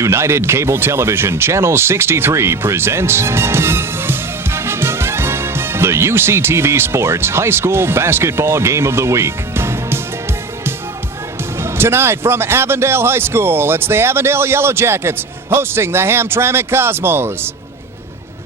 United Cable Television Channel 63 presents the UCTV Sports High School Basketball Game of the Week. Tonight from Avondale High School, it's the Avondale Yellow Jackets hosting the Hamtramck Cosmos.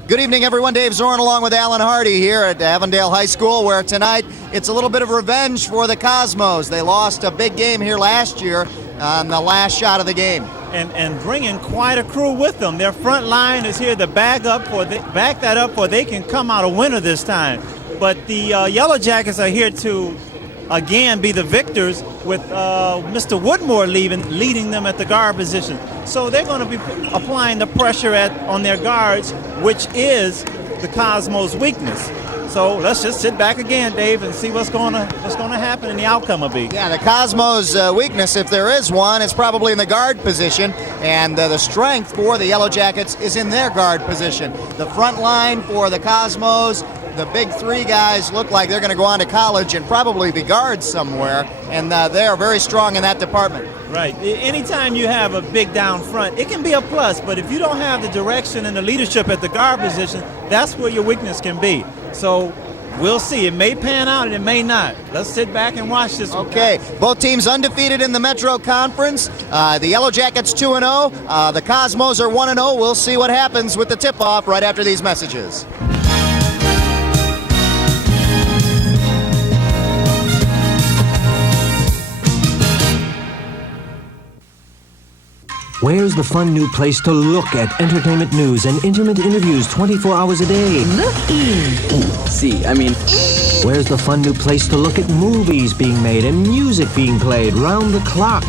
Good evening, everyone. Dave Zorn along with Alan Hardy here at Avondale High School, where tonight it's a little bit of revenge for the Cosmos. They lost a big game here last year on the last shot of the game. And bringing quite a crew with them. Their front line is here to back that up for they can come out a winner this time. But the Yellow Jackets are here to again be the victors with Mr. Woodmore leading them at the guard position. So they're going to be applying the pressure on their guards, which is the Cosmos' weakness. So let's just sit back again, Dave, and see what's going to happen and the outcome will be. Yeah, the Cosmos' weakness, if there is one, is probably in the guard position, and the strength for the Yellow Jackets is in their guard position. The front line for the Cosmos, the big three guys look like they're going to go on to college and probably be guards somewhere, and they are very strong in that department. Right. Anytime you have a big down front, it can be a plus, but if you don't have the direction and the leadership at the guard position, that's where your weakness can be. So we'll see. It may pan out and it may not. Let's sit back and watch this one. Okay. Both teams undefeated in the Metro Conference. The Yellow Jackets 2-0. The Cosmos are 1-0. We'll see what happens with the tip-off right after these messages. Where's the fun new place to look at entertainment news and intimate interviews 24 hours a day? Where's the fun new place to look at movies being made and music being played round the clock?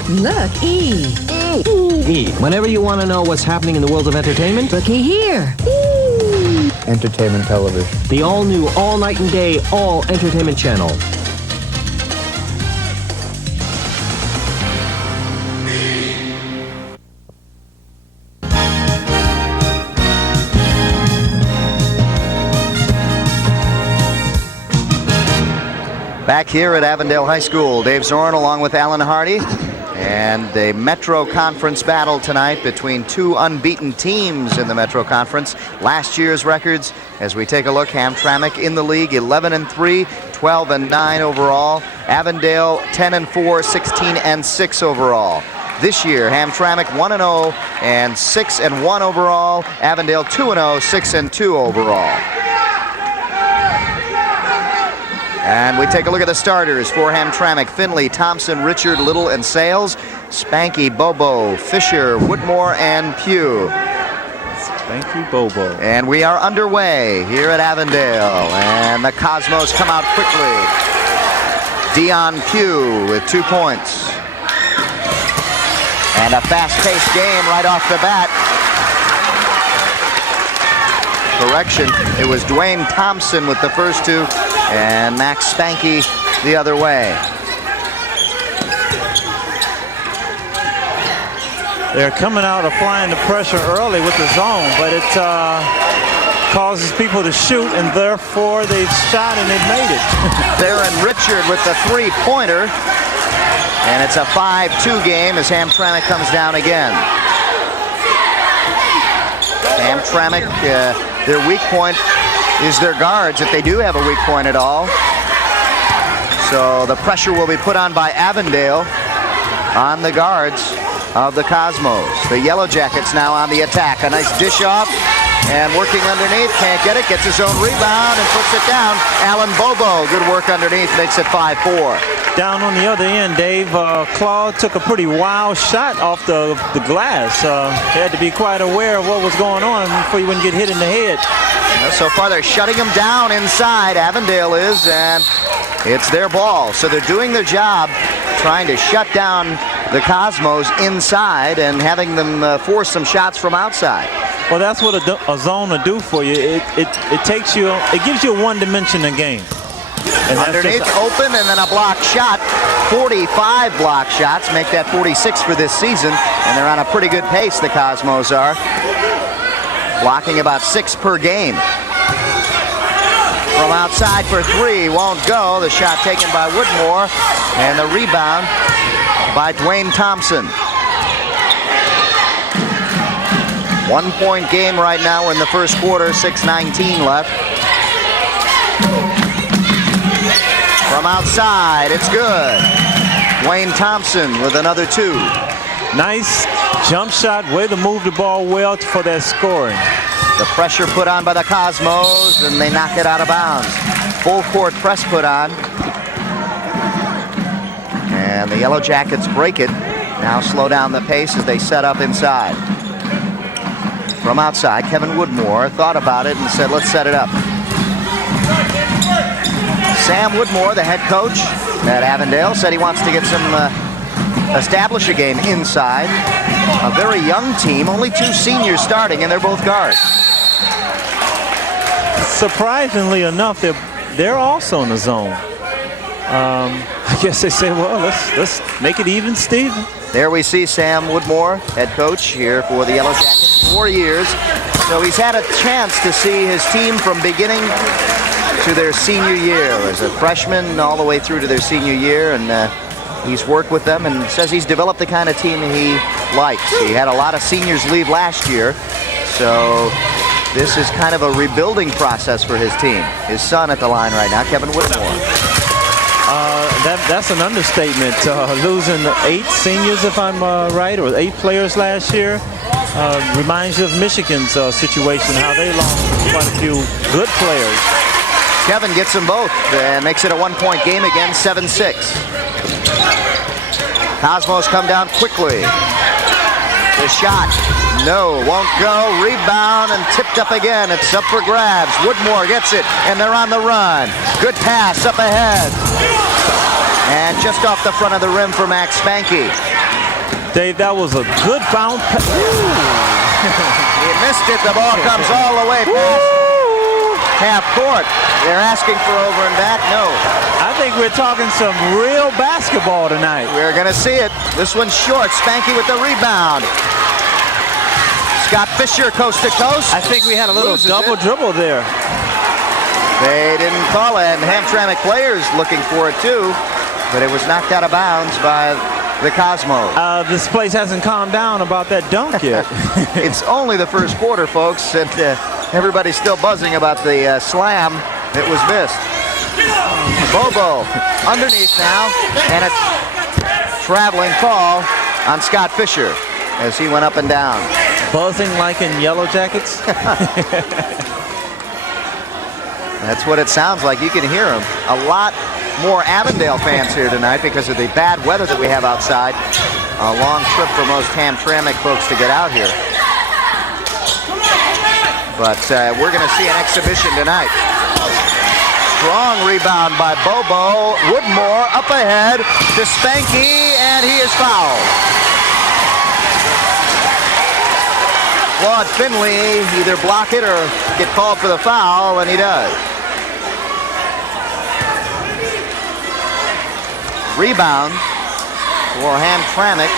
Whenever you want to know what's happening in the world of entertainment, looky here. Entertainment television. The all-new, all-night and day, all-entertainment channel. Back here at Avondale High School, Dave Zorn along with Alan Hardy, and a Metro Conference battle tonight between two unbeaten teams in the Metro Conference. Last year's records, as we take a look, Hamtramck in the league 11-3, 12-9 overall. Avondale 10-4, 16-6 overall. This year, Hamtramck 1-0 and 6-1 overall. Avondale 2-0, 6-2 overall. And we take a look at the starters for Hamtramck: Finley, Thompson, Richard, Little, and Sales, Spanky, Bobo, Fisher, Woodmore, and Pugh. Spanky Bobo. And we are underway here at Avondale, and the Cosmos come out quickly. Dion Pugh with 2 points. And a fast-paced game right off the bat. Correction, it was Dwayne Thompson with the first 2, and Max Spanky the other way. They're coming out applying the pressure early with the zone, but it causes people to shoot, and therefore they've shot and they've made it. Theron Richard with the three-pointer, and it's a 5-2 game as Hamtramck comes down again. Hamtramck, their weak point is their guards, if they do have a weak point at all. So the pressure will be put on by Avondale on the guards of the Cosmos. The Yellow Jackets now on the attack. A nice dish off and working underneath. Can't get it. Gets his own rebound and puts it down. Alan Bobo, good work underneath, makes it 5-4. Down on the other end, Dave, Claude took a pretty wild shot off the glass. He had to be quite aware of what was going on before he wouldn't get hit in the head. So far they're shutting him down inside, Avondale is, and it's their ball. So they're doing their job trying to shut down the Cosmos inside and having them force some shots from outside. Well, that's what a zone will do for you. It takes you, it gives you a one-dimensional game. And underneath, open, and then a block shot. 45 block shots, make that 46 for this season, and they're on a pretty good pace, the Cosmos are. Blocking about 6 per game. From outside for 3, won't go. The shot taken by Woodmore, and the rebound by Dwayne Thompson. 1-point game right now. We're in the first quarter, 6:19 left. From outside, it's good. Wayne Thompson with another 2. Nice jump shot, way to move the ball well for that scoring. The pressure put on by the Cosmos, and they knock it out of bounds. Full court press put on. And the Yellow Jackets break it. Now slow down the pace as they set up inside. From outside, Kevin Woodmore thought about it and said, let's set it up. Sam Woodmore, the head coach at Avondale, said he wants to get some establish a game inside. A very young team, only 2 seniors starting, and they're both guards. Surprisingly enough, they're also in the zone. I guess they say, well, let's make it even, Steven. There we see Sam Woodmore, head coach here for the Yellow Jackets, 4 years. So he's had a chance to see his team from beginning to their senior year, as a freshman all the way through to their senior year, and he's worked with them and says he's developed the kind of team he likes. He had a lot of seniors leave last year, so this is kind of a rebuilding process for his team. His son at the line right now, Kevin Woodmore. That's an understatement. Losing 8 seniors, if I'm right, or 8 players last year. Reminds you of Michigan's situation, how they lost quite a few good players. Kevin gets them both and makes it a 1-point game again, 7-6. Cosmos come down quickly. The shot, no, won't go. Rebound and tipped up again. It's up for grabs. Woodmore gets it, and they're on the run. Good pass up ahead. And just off the front of the rim for Max Spanky. Dave, that was a good bounce. He missed it. The ball comes all the way past half court. They're asking for over and back. No. I think we're talking some real basketball tonight. We're going to see it. This one's short. Spanky with the rebound. Scott Fisher coast to coast. I think we had a little double dribble there. They didn't call it, and Hamtramck players looking for it too, but it was knocked out of bounds by the Cosmos. This place hasn't calmed down about that dunk yet. It's only the first quarter, folks, and everybody's still buzzing about the slam that was missed. Bobo underneath now, and a traveling call on Scott Fisher as he went up and down. Buzzing like in Yellow Jackets? That's what it sounds like. You can hear them. A lot more Avondale fans here tonight because of the bad weather that we have outside. A long trip for most Hamtramck folks to get out here. But we're going to see an exhibition tonight. Strong rebound by Bobo. Woodmore up ahead to Spanky, and he is fouled. Claude Finley either block it or get called for the foul, and he does. Rebound for Hamtramck.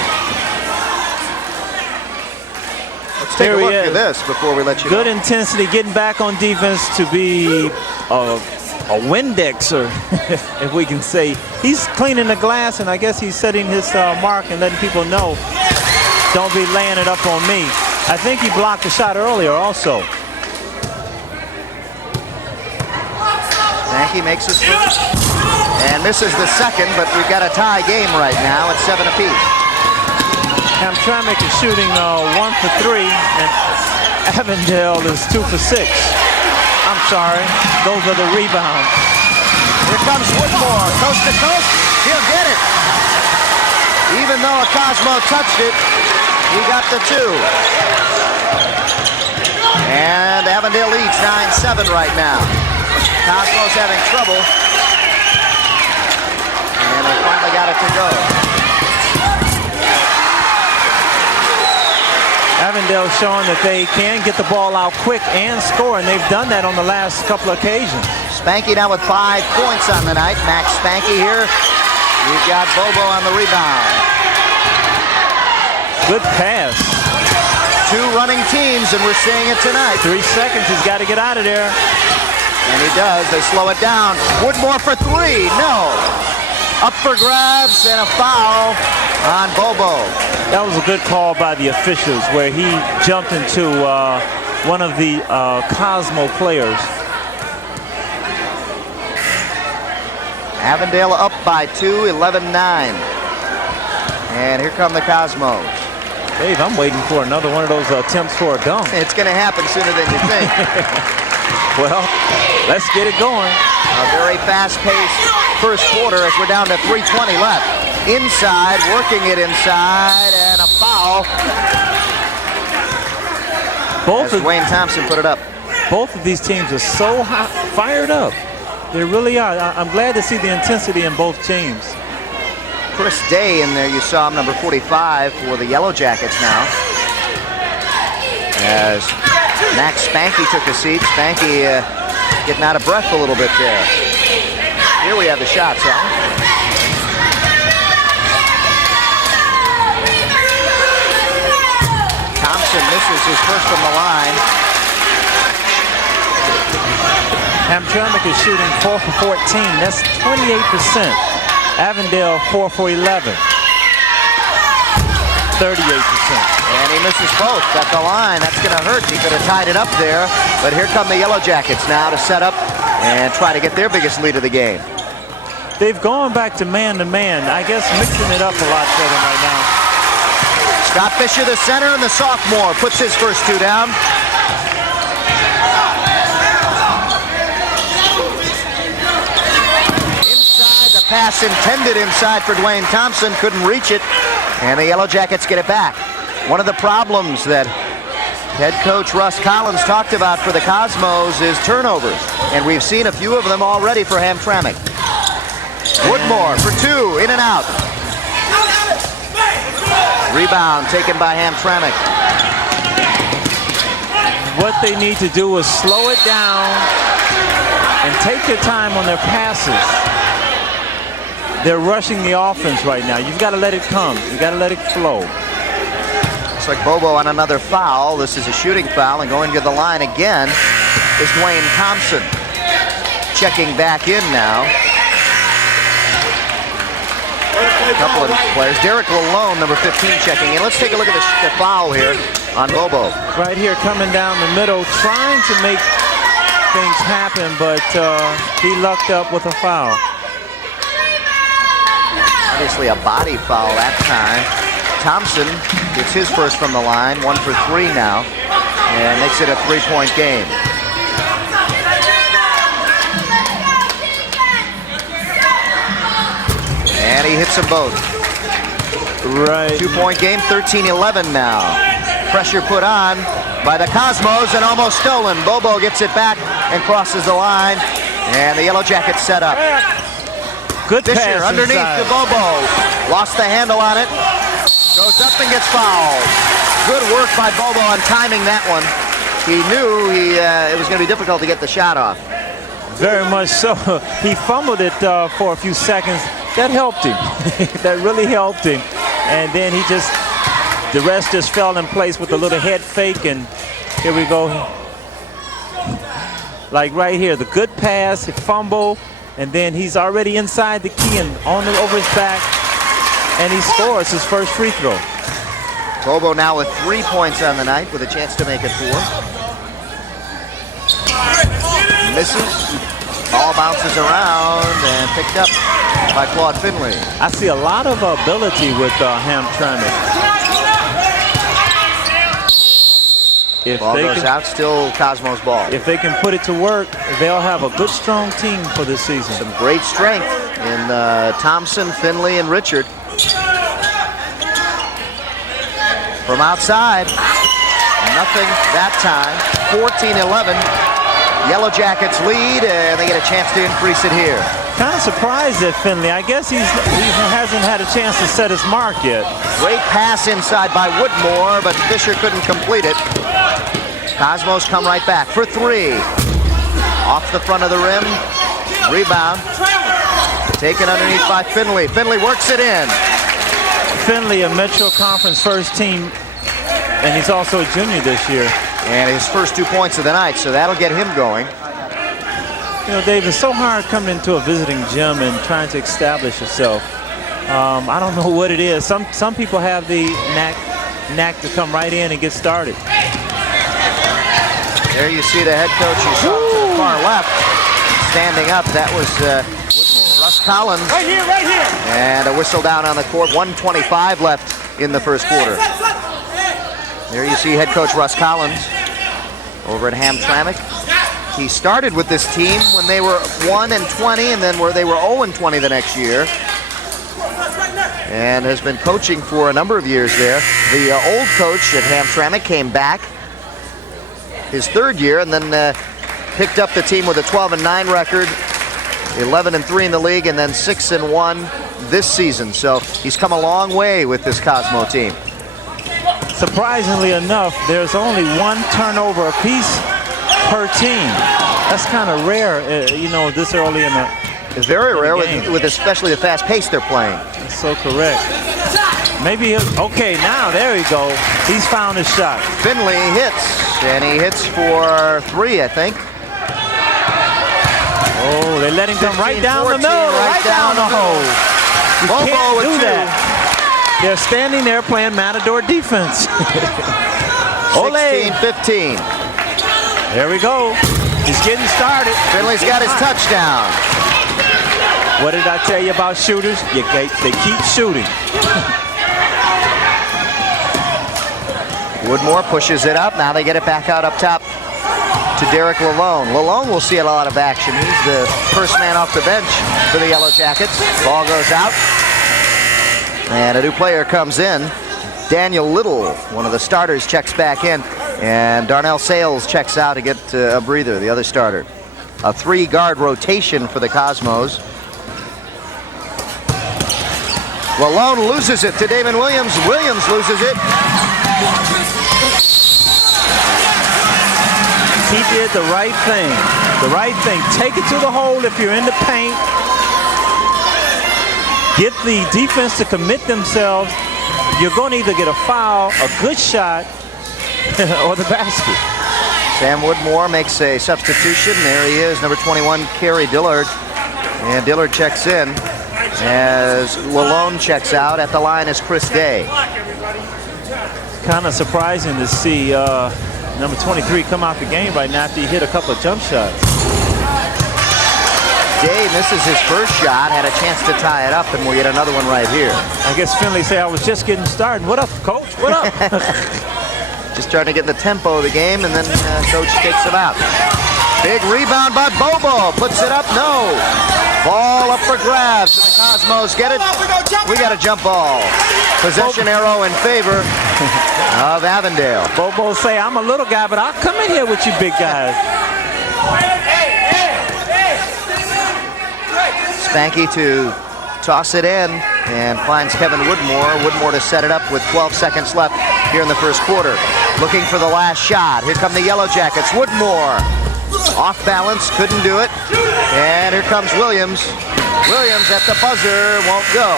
Let's take a look at this before we let you Good know. intensity, getting back on defense to be a Windexer, if we can say. He's cleaning the glass, and I guess he's setting his mark and letting people know, don't be laying it up on me. I think he blocked the shot earlier also. Sankey makes his switch. And this is the second, but we've got a tie game right now at 7 apiece. Hamtramck is shooting 1 for 3, and Avondale is 2 for 6. I'm sorry, those are the rebounds. Here comes Woodmore, coast to coast. He'll get it. Even though a Cosmo touched it, he got the 2. And Avondale leads 9-7 right now. Cosmo's having trouble. And they finally got it to go. Avondale showing that they can get the ball out quick and score, and they've done that on the last couple of occasions. Spanky now with 5 points on the night. Max Spanky here. We've got Bobo on the rebound. Good pass. 2 running teams, and we're seeing it tonight. 3 seconds, he's got to get out of there. And he does. They slow it down. Woodmore for 3. No. Up for grabs and a foul on Bobo. That was a good call by the officials where he jumped into one of the Cosmo players. Avondale up by 2, 11-9. And here come the Cosmos. Dave, I'm waiting for another one of those attempts for a dunk. It's going to happen sooner than you think. Well, let's get it going. A very fast-paced first quarter as we're down to 3:20 left. Inside, working it inside, and a foul. As Dwayne Thompson put it up. Both of these teams are so hot, fired up. They really are. I'm glad to see the intensity in both teams. Chris Day in there, you saw him, number 45 for the Yellow Jackets now. As Max Spanky took a seat. Spanky getting out of breath a little bit there. Here we have the shots, Alan. Thompson misses his first from the line. Hamtramck is shooting 4 for 14. That's 28%. Avondale 4 for 11. 38%. And he misses both at the line. That's going to hurt. He could have tied it up there. But here come the Yellow Jackets now to set up and try to get their biggest lead of the game. They've gone back to man-to-man. I guess mixing it up a lot for them right now. Scott Fisher, the center, and the sophomore, puts his first two down. Inside, the pass intended inside for Dwayne Thompson. Couldn't reach it. And the Yellow Jackets get it back. One of the problems that head coach Russ Collins talked about for the Cosmos is turnovers. And we've seen a few of them already for Hamtramck. Woodmore for two, in and out. Rebound taken by Hamtramck. What they need to do is slow it down and take their time on their passes. They're rushing the offense right now. You've got to let it come. You've got to let it flow. Looks like Bobo on another foul. This is a shooting foul, and going to the line again is Dwayne Thompson. Checking back in now. A couple of players. Derek Lalone, number 15, checking in. Let's take a look at the foul here on Bobo. Right here, coming down the middle, trying to make things happen, but he lucked up with a foul. Obviously a body foul that time. Thompson gets his first from the line, 1 for 3 now, and makes it a 3-point game. And he hits them both. Right. 2-point game, 13-11 now. Pressure put on by the Cosmos and almost stolen. Bobo gets it back and crosses the line. And the Yellow Jackets set up. Good Fisher pass underneath inside. to Bobo. Lost the handle on it. Goes up and gets fouled. Good work by Bobo on timing that one. He knew it was going to be difficult to get the shot off. Very much so. He fumbled it for a few seconds. That helped him. That really helped him. And then the rest just fell in place with a little head fake, and here we go. Like right here, the good pass, he fumble, and then he's already inside the key and over his back, and he scores his first free throw. Bobo now with 3 points on the night with a chance to make it 4. Misses. Ball bounces around and picked up by Claude Finley. I see a lot of ability with Hamtramck. If Ball they goes can, out, still Cosmos ball. if they can put it to work, they'll have a good, strong team for this season. Some great strength in Thompson, Finley, and Richard. From outside, nothing that time. 14-11. Yellow Jackets lead, and they get a chance to increase it here. Kind of surprised at Finley. I guess he hasn't had a chance to set his mark yet. Great pass inside by Woodmore, but Fisher couldn't complete it. Cosmos come right back for 3. Off the front of the rim. Rebound. Taken underneath by Finley. Finley works it in. Finley, a Metro Conference first team, and he's also a junior this year. And his first 2 points of the night, so that'll get him going. You know, Dave, it's so hard coming into a visiting gym and trying to establish yourself. I don't know what it is. Some people have the knack to come right in and get started. There you see the head coach. He's off to the far left. Standing up, that was Russ Collins. Right here, right here. And a whistle down on the court. 1:25 left in the first quarter. There you see head coach Russ Collins over at Hamtramck. He started with this team when they were 1-20, and then they were 0-20 the next year. And has been coaching for a number of years there. The old coach at Hamtramck came back his third year, and then picked up the team with a 12-9 record, 11-3 in the league, and then 6-1 this season. So he's come a long way with this Cosmo team. Surprisingly enough, there's only one turnover apiece per team. That's kind of rare, you know, this early in the It's very rare with especially the fast pace they're playing. That's so correct. Maybe okay, now there you go. He's found his shot. Finley hits, and he hits for 3, I think. Oh, they let him come right down the 14, middle, right down the hole. You Bobo can't with do 2. that. They're standing there playing Matador defense. 16-15. There we go. He's getting started. Finley's got his touchdown. What did I tell you about shooters? They keep shooting. Woodmore pushes it up. Now they get it back out up top to Derek Lalone. Lalone will see a lot of action. He's the first man off the bench for the Yellow Jackets. Ball goes out. And a new player comes in. Daniel Little, one of the starters, checks back in. And Darnell Sales checks out to get a breather, the other starter. A 3-guard rotation for the Cosmos. Lalone loses it to Damon Williams. Williams loses it. He did the right thing. The right thing. Take it to the hole if you're in the paint. Get the defense to commit themselves. You're going to either get a foul, a good shot, or the basket. Sam Woodmore makes a substitution. There he is, number 21, Kerry Dillard. And Dillard checks in as Lalone checks out. At the line is Chris Day. Kind of surprising to see number 23 come out the game right now after he hit a couple of jump shots. Day misses his first shot, had a chance to tie it up, and we'll get another one right here. I guess Finley said, I was just getting started. What up, coach? What up? Just trying to get in the tempo of the game, and then coach takes him out. Big rebound by Bobo. Puts it up, no. Ball up for grabs. The Cosmos get it. We got a jump ball. Possession arrow in favor of Avondale. Bobo say, I'm a little guy, but I'll come in here with you big guys. Spanky to toss it in and finds Kevin Woodmore. Woodmore to set it up with 12 seconds left here in the first quarter. Looking for the last shot. Here come the Yellow Jackets. Woodmore off balance, couldn't do it. And here comes Williams. Williams at the buzzer, won't go.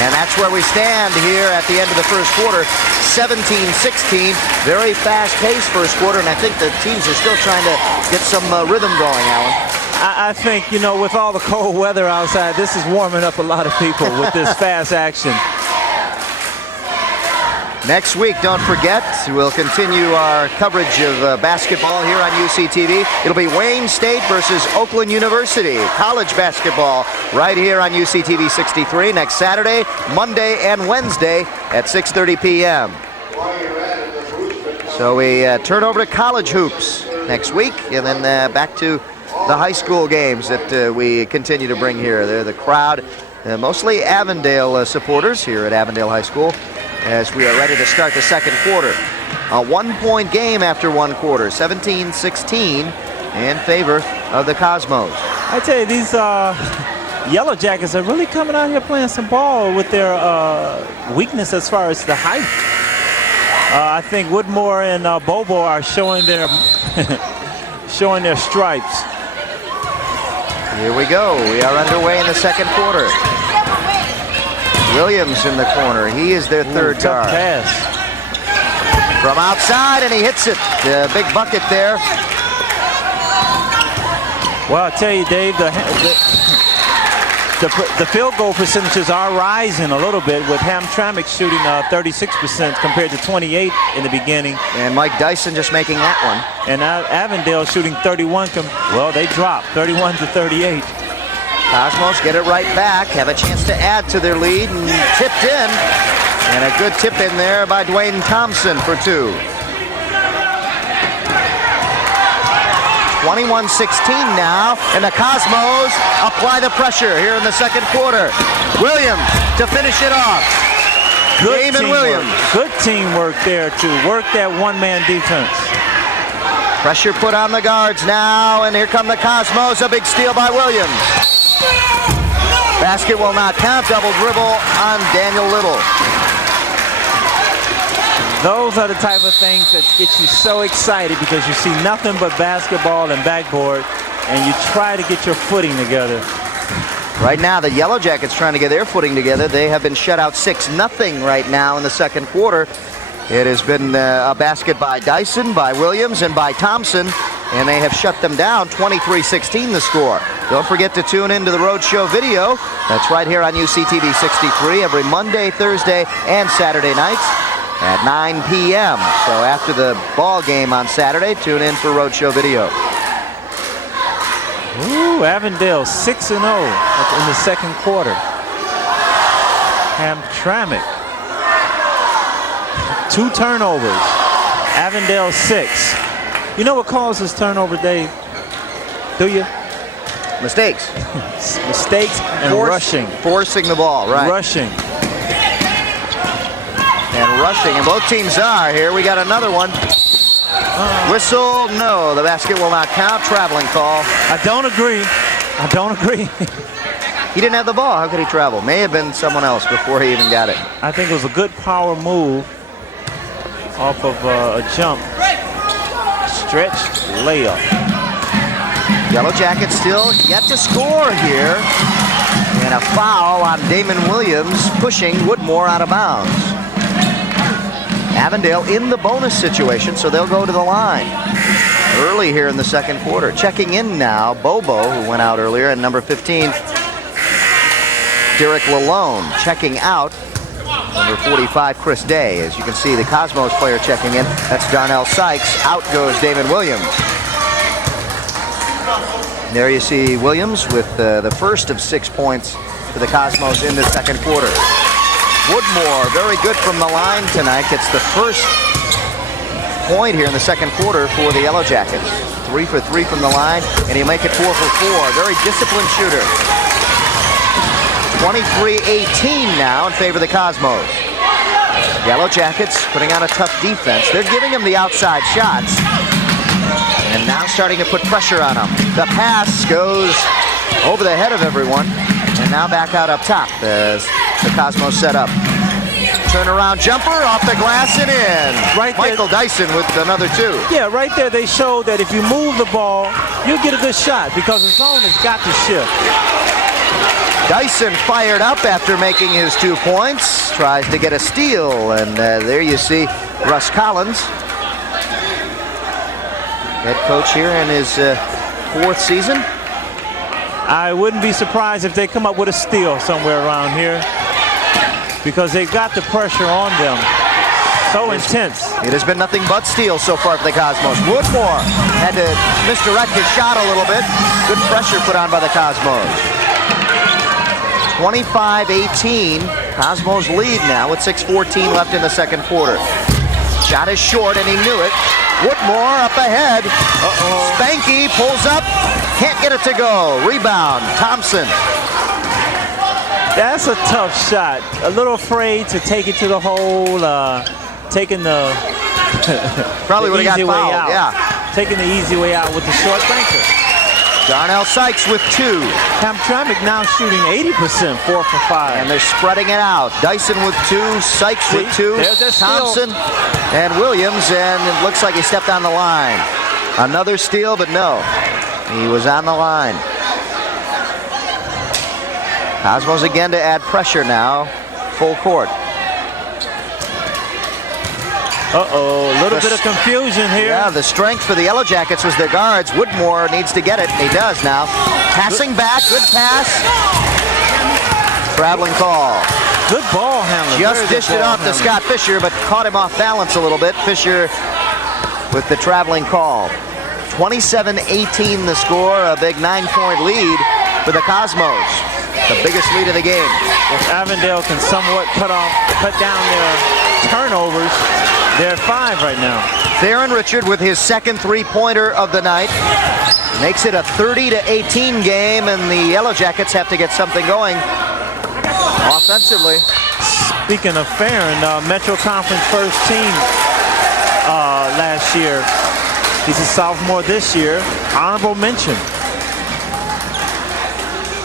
And that's where we stand here at the end of the first quarter. 17-16, very fast-paced first quarter, and I think the teams are still trying to get some rhythm going, Alan. I think, you know, with all the cold weather outside, this is warming up a lot of people with this fast action. Next week, don't forget, we'll continue our coverage of basketball here on UCTV. It'll be Wayne State versus Oakland University. College basketball right here on UCTV 63 next Saturday, Monday, and Wednesday at 6:30 p.m. So we turn over to college hoops next week, and then back to the high school games that we continue to bring here. They're the crowd, mostly Avondale supporters here at Avondale High School, as we are ready to start the second quarter. A 1-point game after one quarter, 17-16 in favor of the Cosmos. I tell you, these Yellow Jackets are really coming out here playing some ball with their weakness as far as the height. I think Woodmore and Bobo are showing their showing their stripes. Here we go. We are underway in the second quarter. Williams in the corner. He is their third guard. Pass. From outside, and he hits it. Big bucket there. Well, I'll tell you, Dave, The field goal percentages are rising a little bit, with Hamtramck shooting 36% compared to 28 in the beginning. And Mike Dyson just making that one. And Avondale shooting 31. Well, they dropped 31 to 38. Cosmos get it right back, have a chance to add to their lead, and tipped in. And a good tip in there by Dwayne Thompson for 2. 21-16 now, and the Cosmos apply the pressure here in the second quarter. Williams to finish it off. Damon Williams. Good teamwork there to work that one-man defense. Pressure put on the guards now, and here come the Cosmos. A big steal by Williams. Basket will not count. Double dribble on Daniel Little. Those are the type of things that get you so excited, because you see nothing but basketball and backboard, and you try to get your footing together. Right now, the Yellow Jackets trying to get their footing together. They have been shut out 6-0 right now in the second quarter. It has been a basket by Dyson, by Williams, and by Thompson, and they have shut them down. 23-16 the score. Don't forget to tune into the Roadshow video. That's right here on UCTV 63 every Monday, Thursday, and Saturday nights at 9 p.m. So after the ball game on Saturday, tune in for Roadshow video. Ooh, Avondale 6-0 in the second quarter. Hamtramck 2 turnovers. Avondale 6. You know what causes turnover, Dave? Do you? Mistakes. Mistakes and rushing. Forcing the ball, right. Rushing. And rushing, and both teams are here. We got another one. Whistle, no. The basket will not count. Traveling call. I don't agree. I don't agree. He didn't have the ball. How could he travel? May have been someone else before he even got it. I think it was a good power move off of a jump. Stretched layup. Yellow Jackets still yet to score here. And a foul on Damon Williams pushing Woodmore out of bounds. Avondale in the bonus situation, so they'll go to the line early here in the second quarter. Checking in now, Bobo, who went out earlier, and number 15, Derek Lalone. Checking out, number 45, Chris Day. As you can see, the Cosmos player checking in. That's Darnell Sykes. Out goes Damon Williams. There you see Williams with the first of 6 points for the Cosmos in the second quarter. Woodmore, very good from the line tonight. Gets the first point here in the second quarter for the Yellow Jackets. 3 for 3 from the line, and he'll make it 4 for 4. Very disciplined shooter. 23-18 now in favor of the Cosmos. Yellow Jackets putting on a tough defense. They're giving him the outside shots, and now starting to put pressure on him. The pass goes over the head of everyone, and now back out up top as the Cosmos set up. Turnaround jumper off the glass and in. Right there. Michael Dyson with another 2. Yeah, right there they showed that if you move the ball, you'll get a good shot, because the zone has got to shift. Dyson fired up after making his 2 points. Tries to get a steal, and there you see Russ Collins, head coach here in his 4th season. I wouldn't be surprised if they come up with a steal somewhere around here, because they've got the pressure on them. So intense. It has been nothing but steals so far for the Cosmos. Woodmore had to misdirect his shot a little bit. Good pressure put on by the Cosmos. 25-18. Cosmos lead now with 6:14 left in the second quarter. Shot is short, and he knew it. Woodmore up ahead. Spanky pulls up. Can't get it to go. Rebound. Thompson. That's a tough shot. A little afraid to take it to the hole. Taking the probably would have got fouled. Out. Yeah. Taking the easy way out with the short banker. Darnell Sykes with 2. Hamtramck now shooting 80%, 4 for 5. And they're spreading it out. Dyson with 2, Sykes with 2, Thompson and Williams, and it looks like he stepped on the line. Another steal, but no. He was on the line. Cosmos again to add pressure now. Full court. Uh-oh, a little bit of confusion here. Yeah, the strength for the Yellow Jackets was their guards. Woodmore needs to get it. He does now. Passing back, good pass. Traveling call. Good ball handling. Just dished it off to Scott Fisher, but caught him off balance a little bit. Fisher with the traveling call. 27-18 the score, a big 9-point lead for the Cosmos. The biggest lead of the game. If Avondale can somewhat cut down their turnovers, they're at 5 right now. Theron Richard with his second three-pointer of the night. Makes it a 30-18 game, and the Yellow Jackets have to get something going offensively. Speaking of Farron, Metro Conference first team last year. He's a sophomore this year. Honorable mention.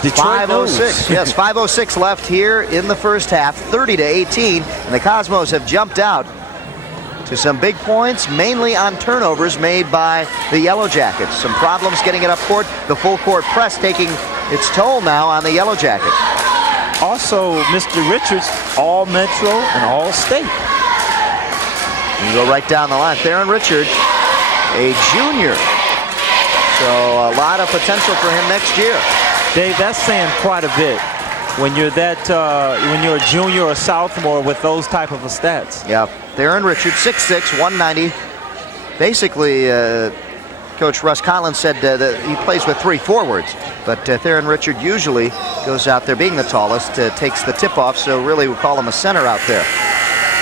Detroit 5:06. Yes, 5:06 left here in the first half. 30-18, and the Cosmos have jumped out to some big points, mainly on turnovers made by the Yellow Jackets. Some problems getting it up court. The full court press taking its toll now on the Yellow Jackets. Also, Mr. Richards, all Metro and all state. You go right down the line. Theron Richard, a junior. So a lot of potential for him next year. Dave, that's saying quite a bit when you're when you're a junior or sophomore with those type of stats. Yeah, Theron Richard, 6'6", 190. Basically, Coach Russ Collins said that he plays with 3 forwards, but Theron Richard usually goes out there being the tallest, takes the tip-off, so really we call him a center out there.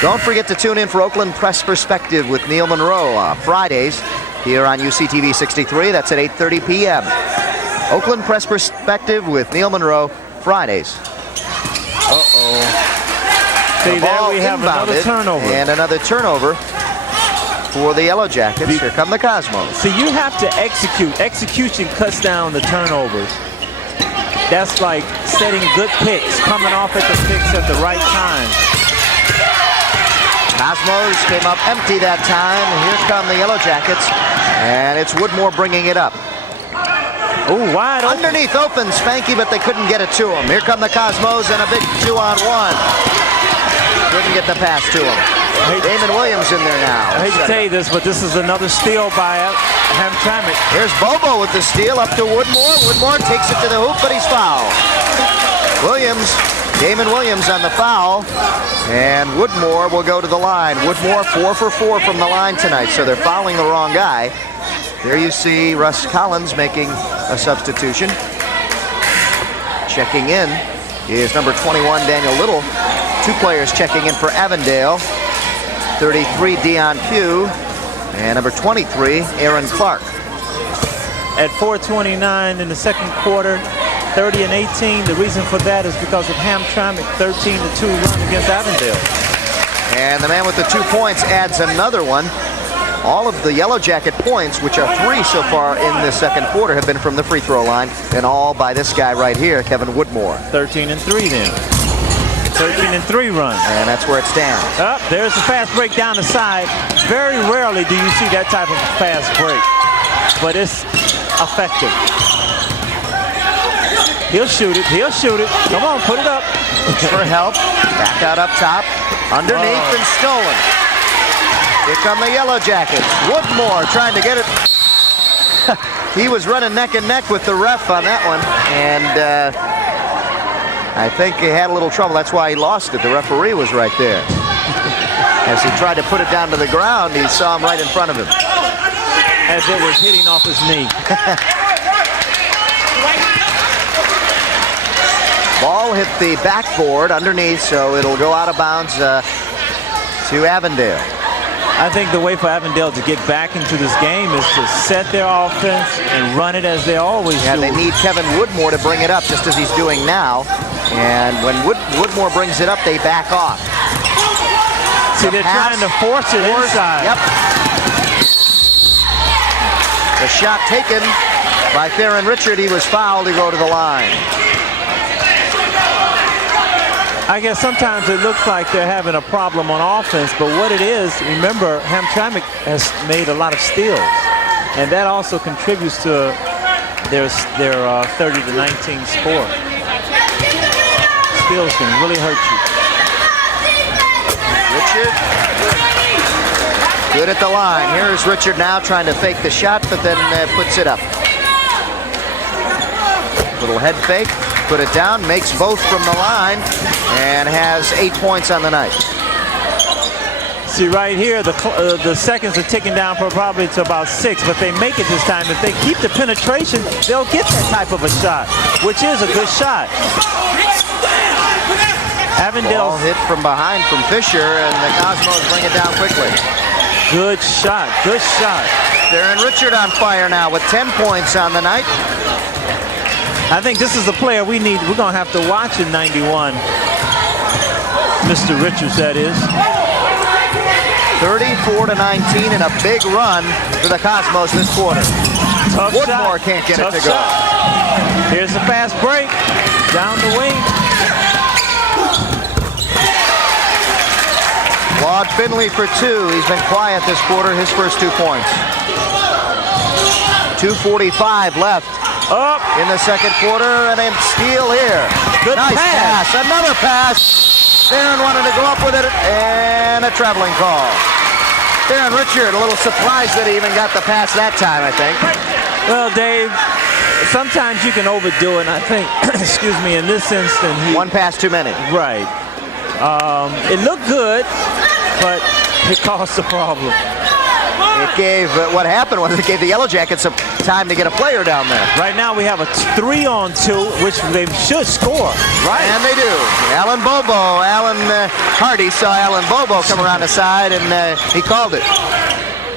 Don't forget to tune in for Oakland Press Perspective with Neil Monroe Fridays here on UCTV 63. That's at 8:30 p.m. Oakland Press Perspective with Neil Monroe Fridays. See, there we have another turnover. And another turnover for the Yellow Jackets. Here come the Cosmos. See, you have to execute. Execution cuts down the turnovers. That's like setting good picks, coming off at the picks at the right time. Cosmos came up empty that time. Here come the Yellow Jackets, and it's Woodmore bringing it up. Oh, wide open. Underneath open, Spanky, but they couldn't get it to him. Here come the Cosmos and a big 2-on-1. Couldn't get the pass to him. Damon Williams in there now. I hate to tell you this, but this is another steal by Hamtramck. Here's Bobo with the steal up to Woodmore. Woodmore takes it to the hoop, but he's fouled. Damon Williams on the foul, and Woodmore will go to the line. Woodmore 4 for 4 from the line tonight, so they're fouling the wrong guy. There you see Russ Collins making a substitution. Checking in is number 21, Daniel Little. 2 players checking in for Avondale. 33, Dion Pugh, and number 23, Aaron Clark. At 4:29 in the second quarter, 30-18. The reason for that is because of Hamtramck 13-2 run against Avondale. And the man with the 2 points adds another one. All of the Yellow Jacket points, which are 3 so far in the second quarter, have been from the free throw line, and all by this guy right here, Kevin Woodmore. 13-3 then. 13-3 run. And that's where it stands. There's a fast break down the side. Very rarely do you see that type of fast break, but it's effective. He'll shoot it. He'll shoot it. Come on, put it up. For help. Back out up top. Underneath and stolen. Here come the Yellow Jackets. Woodmore trying to get it. He was running neck and neck with the ref on that one, and I think he had a little trouble. That's why he lost it. The referee was right there. As he tried to put it down to the ground, he saw him right in front of him. As it was hitting off his knee. Ball hit the backboard underneath, so it'll go out of bounds to Avondale. I think the way for Avondale to get back into this game is to set their offense and run it as they always do. They need Kevin Woodmore to bring it up, just as he's doing now. And when Woodmore brings it up, they back off. See, they're trying to force it inside. Yep. The shot taken by Theron Richard. He was fouled to go to the line. I guess sometimes it looks like they're having a problem on offense, but what it is, remember, Hamtramck has made a lot of steals, and that also contributes to their 30-19 score. Steals can really hurt you. Richard, good at the line. Here's Richard now trying to fake the shot, but then puts it up. Little head fake. put it down, makes both from the line, and has 8 points on the night. See right here, the seconds are ticking down for probably to about 6, but they make it this time. If they keep the penetration, they'll get that type of a shot, which is a good shot. Avondale Ball hit from behind from Fisher, and the Cosmos bring it down quickly. Good shot, good shot. Darren Richard on fire now with 10 points on the night. I think this is the player we need. We're going to have to watch in 91. Mr. Richards, that is. 34-19 and a big run for the Cosmos this quarter. Tough Woodmore shot. can't get Tough it to go. shot. Here's the fast break. Down the wing. Claude Finley for 2. He's been quiet this quarter, his first 2 points. 2:45 left Up. in the second quarter, and a steal here. Good nice pass. Another pass. Darren wanted to go up with it, and a traveling call. Darren Richard, a little surprised that he even got the pass that time, I think. Well, Dave, sometimes you can overdo it, and I think, excuse me, in this instance, One pass too many. Right. It looked good, but it caused a problem. It gave, what happened was it gave the Yellow Jackets some time to get a player down there. Right now we have a 3-on-2, which they should score. Right. And they do. Alan Hardy saw Alan Bobo come around the side, and he called it.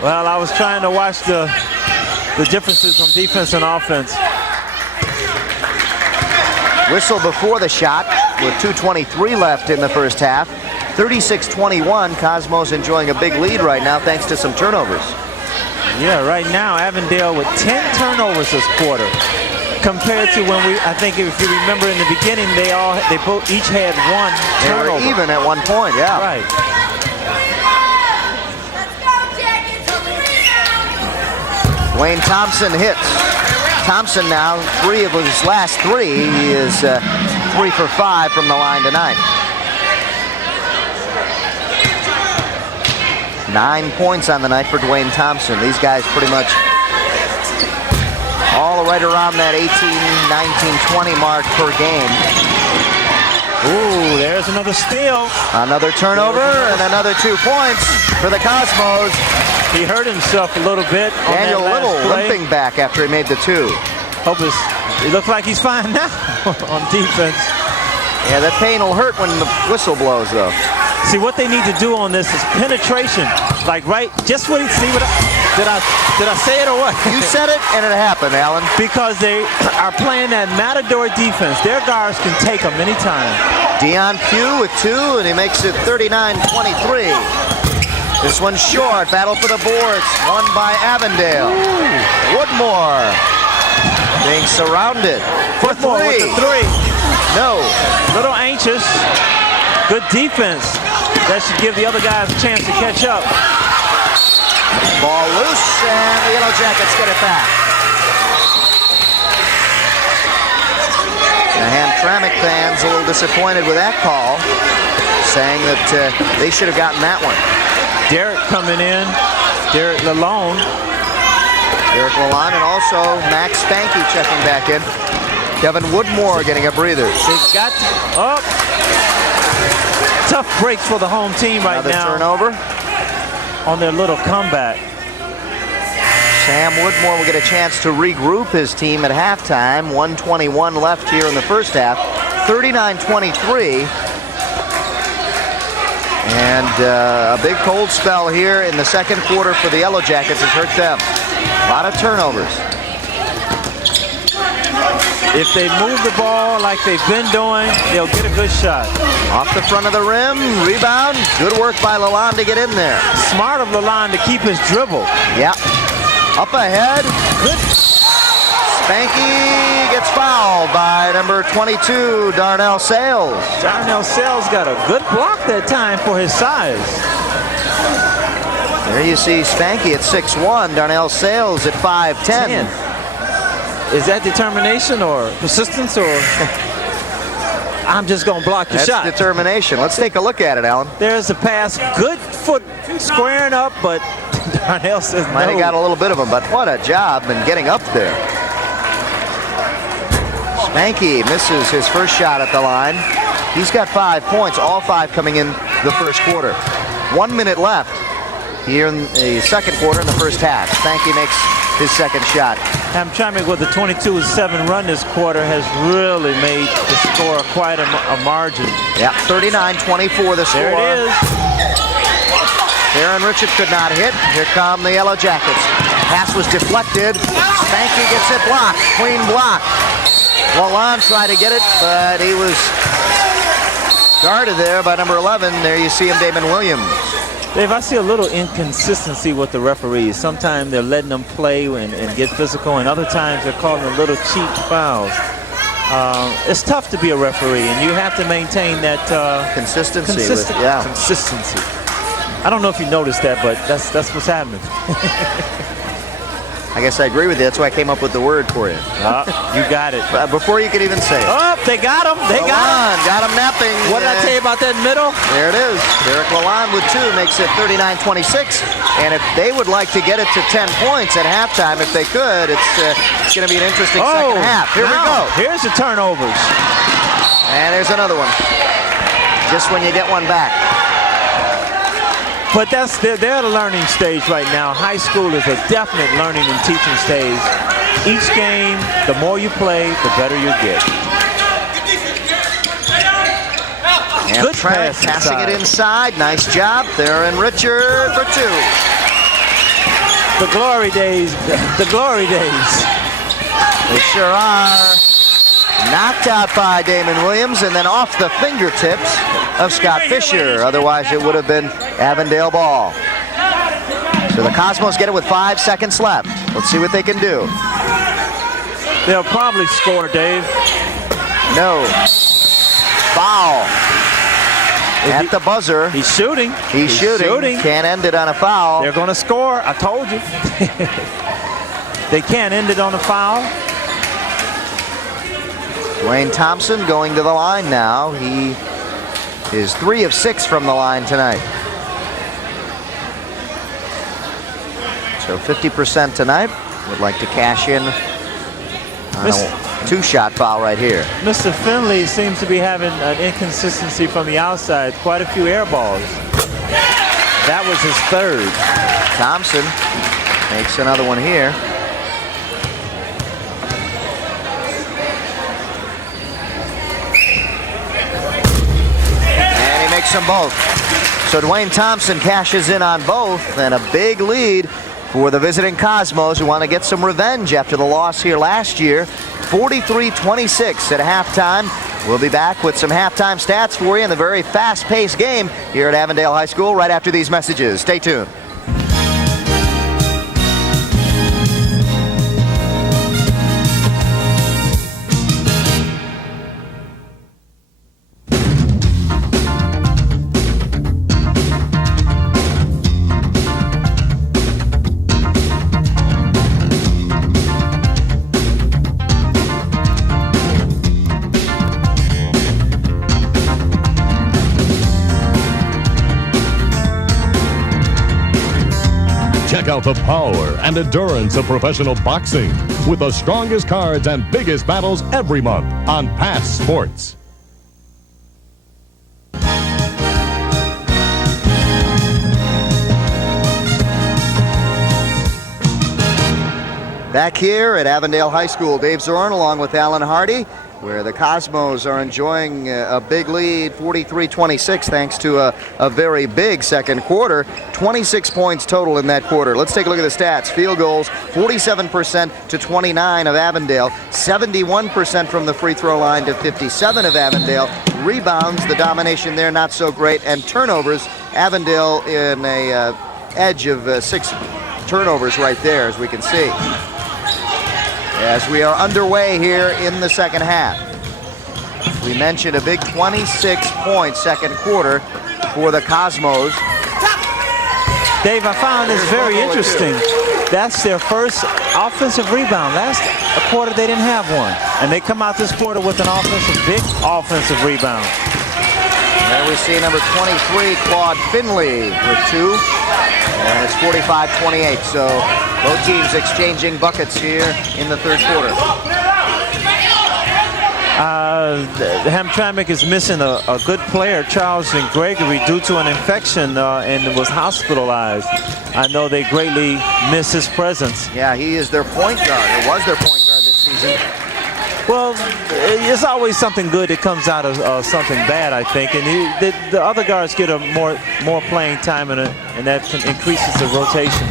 Well, I was trying to watch the differences on defense and offense. Whistle before the shot with 2:23 left in the first half. 36-21, Cosmos enjoying a big lead right now thanks to some turnovers. Yeah, right now Avondale with 10 turnovers this quarter, compared to when I think if you remember in the beginning, they both each had 1 turnover. They were even at one point, yeah. Right. Wayne Thompson hits. Thompson now, 3 of his last 3. He is 3 for 5 from the line tonight. 9 points on the night for Dwayne Thompson. These guys pretty much all right around that 18, 19, 20 mark per game. Ooh, there's another steal. Another turnover and another 2 points for the Cosmos. He hurt himself a little bit on Daniel that last Little play. limping back after he made the 2. It looks like he's fine now on defense. Yeah, that pain will hurt when the whistle blows, though. See, what they need to do on this is penetration. Like just what did I say it or what? You said it and it happened, Alan. Because they are playing that matador defense. Their guards can take them anytime. Dion Pugh with 2, and he makes it 39-23. This one's short. Battle for the boards. Won by Avondale. Woodmore being surrounded for 3. With the 3. No. Little anxious. Good defense. That should give the other guys a chance to catch up. Ball loose, and the Yellow Jackets get it back. The Hamtramck fans a little disappointed with that call, saying that they should have gotten that one. Derek coming in. Derek Lalone. Derek Lalone, and also Max Spanky checking back in. Kevin Woodmore getting a breather. They've got tough breaks for the home team right now. Another turnover on their little comeback. Sam Woodmore will get a chance to regroup his team at halftime. 1:21 left here in the first half. 39-23. And a big cold spell here in the second quarter for the Yellow Jackets has hurt them. A lot of turnovers. If they move the ball like they've been doing, they'll get a good shot. Off the front of the rim, rebound. Good work by Lalonde to get in there. Smart of Lalonde to keep his dribble. Yeah. Up ahead. Good. Spanky gets fouled by number 22, Darnell Sales. Darnell Sales got a good block that time for his size. There you see Spanky at 6'1", Darnell Sales at 5'10". Is that determination or persistence, or I'm just going to block your shot? That's determination. Let's take a look at it, Alan. There's a pass. Good foot squaring up, but Darnell says no. Might have got a little bit of him, but what a job in getting up there. Spanky misses his first shot at the line. He's got 5 points, all 5 coming in the first quarter. 1 minute left here in the second quarter in the first half. Spanky makes his second shot. Hamtramck with the 22-7 run this quarter has really made the score quite a margin. Yeah, 39-24 the score. There it is. Aaron Richard could not hit. Here come the Yellow Jackets. Pass was deflected. Spanky gets it blocked. Clean block. Lalonde tried to get it, but he was guarded there by number 11. There you see him, Damon Williams. Dave, I see a little inconsistency with the referees. Sometimes they're letting them play and get physical, and other times they're calling a little cheap fouls. It's tough to be a referee, and you have to maintain that consistency. Consistency. I don't know if you noticed that, but that's what's happening. I guess I agree with you. That's why I came up with the word for you. You got it. Before you could even say it. Oh, they got him. They got him napping. What did I tell you about that middle? There it is. Derek Lalonde with 2 makes it 39-26. And if they would like to get it to 10 points at halftime, if they could, it's going to be an interesting second half. Here we go. Here's the turnovers. And there's another one. Just when you get one back. But they're at a learning stage right now. High school is a definite learning and teaching stage. Each game, the more you play, the better you get. Good pass passing it inside. Nice job. Aaron Richard for 2. The glory days. The glory days. They sure are. Knocked out by Damon Williams and then off the fingertips of Scott Fisher. Otherwise, it would have been Avondale ball. So the Cosmos get it with 5 seconds left. Let's see what they can do. They'll probably score, Dave. No. Foul. At the buzzer. He's shooting. He's shooting. Can't end it on a foul. They're going to score. I told you. They can't end it on a foul. Wayne Thompson going to the line now. He is 3 of 6 from the line tonight. So 50% tonight. Would like to cash in on a 2-shot foul right here. Mr. Finley seems to be having an inconsistency from the outside. Quite a few air balls. That was his 3rd. Thompson makes another one here. Makes them both. So Dwayne Thompson cashes in on both, and a big lead for the visiting Cosmos, who want to get some revenge after the loss here last year. 43-26 at halftime. We'll be back with some halftime stats for you in the very fast-paced game here at Avondale High School right after these messages. Stay tuned. Check out the power and endurance of professional boxing with the strongest cards and biggest battles every month on Pass Sports. Back here at Avondale High School, Dave Zorn along with Alan Hardy, where the Cosmos are enjoying a big lead, 43-26, thanks to a very big second quarter. 26 points total in that quarter. Let's take a look at the stats. Field goals, 47% to 29 of Avondale, 71% from the free throw line to 57 of Avondale. Rebounds, the domination there, not so great. And turnovers, Avondale in a edge of 6 turnovers right there, as we can see. As we are underway here in the second half. We mentioned a big 26-point second quarter for the Cosmos. Dave, I found this very interesting. That's their first offensive rebound. Last quarter, they didn't have one. And they come out this quarter with an big offensive rebound. There we see number 23, Claude Finley, with 2. And it's 45-28, so both teams exchanging buckets here in the third quarter. Hamtramck is missing a good player, Charles and Gregory, due to an infection and was hospitalized. I know they greatly miss his presence. Yeah, he is their point guard, or was their point guard this season. Well, it's always something good that comes out of something bad, I think. And the other guards get a more playing time, and that increases the rotation.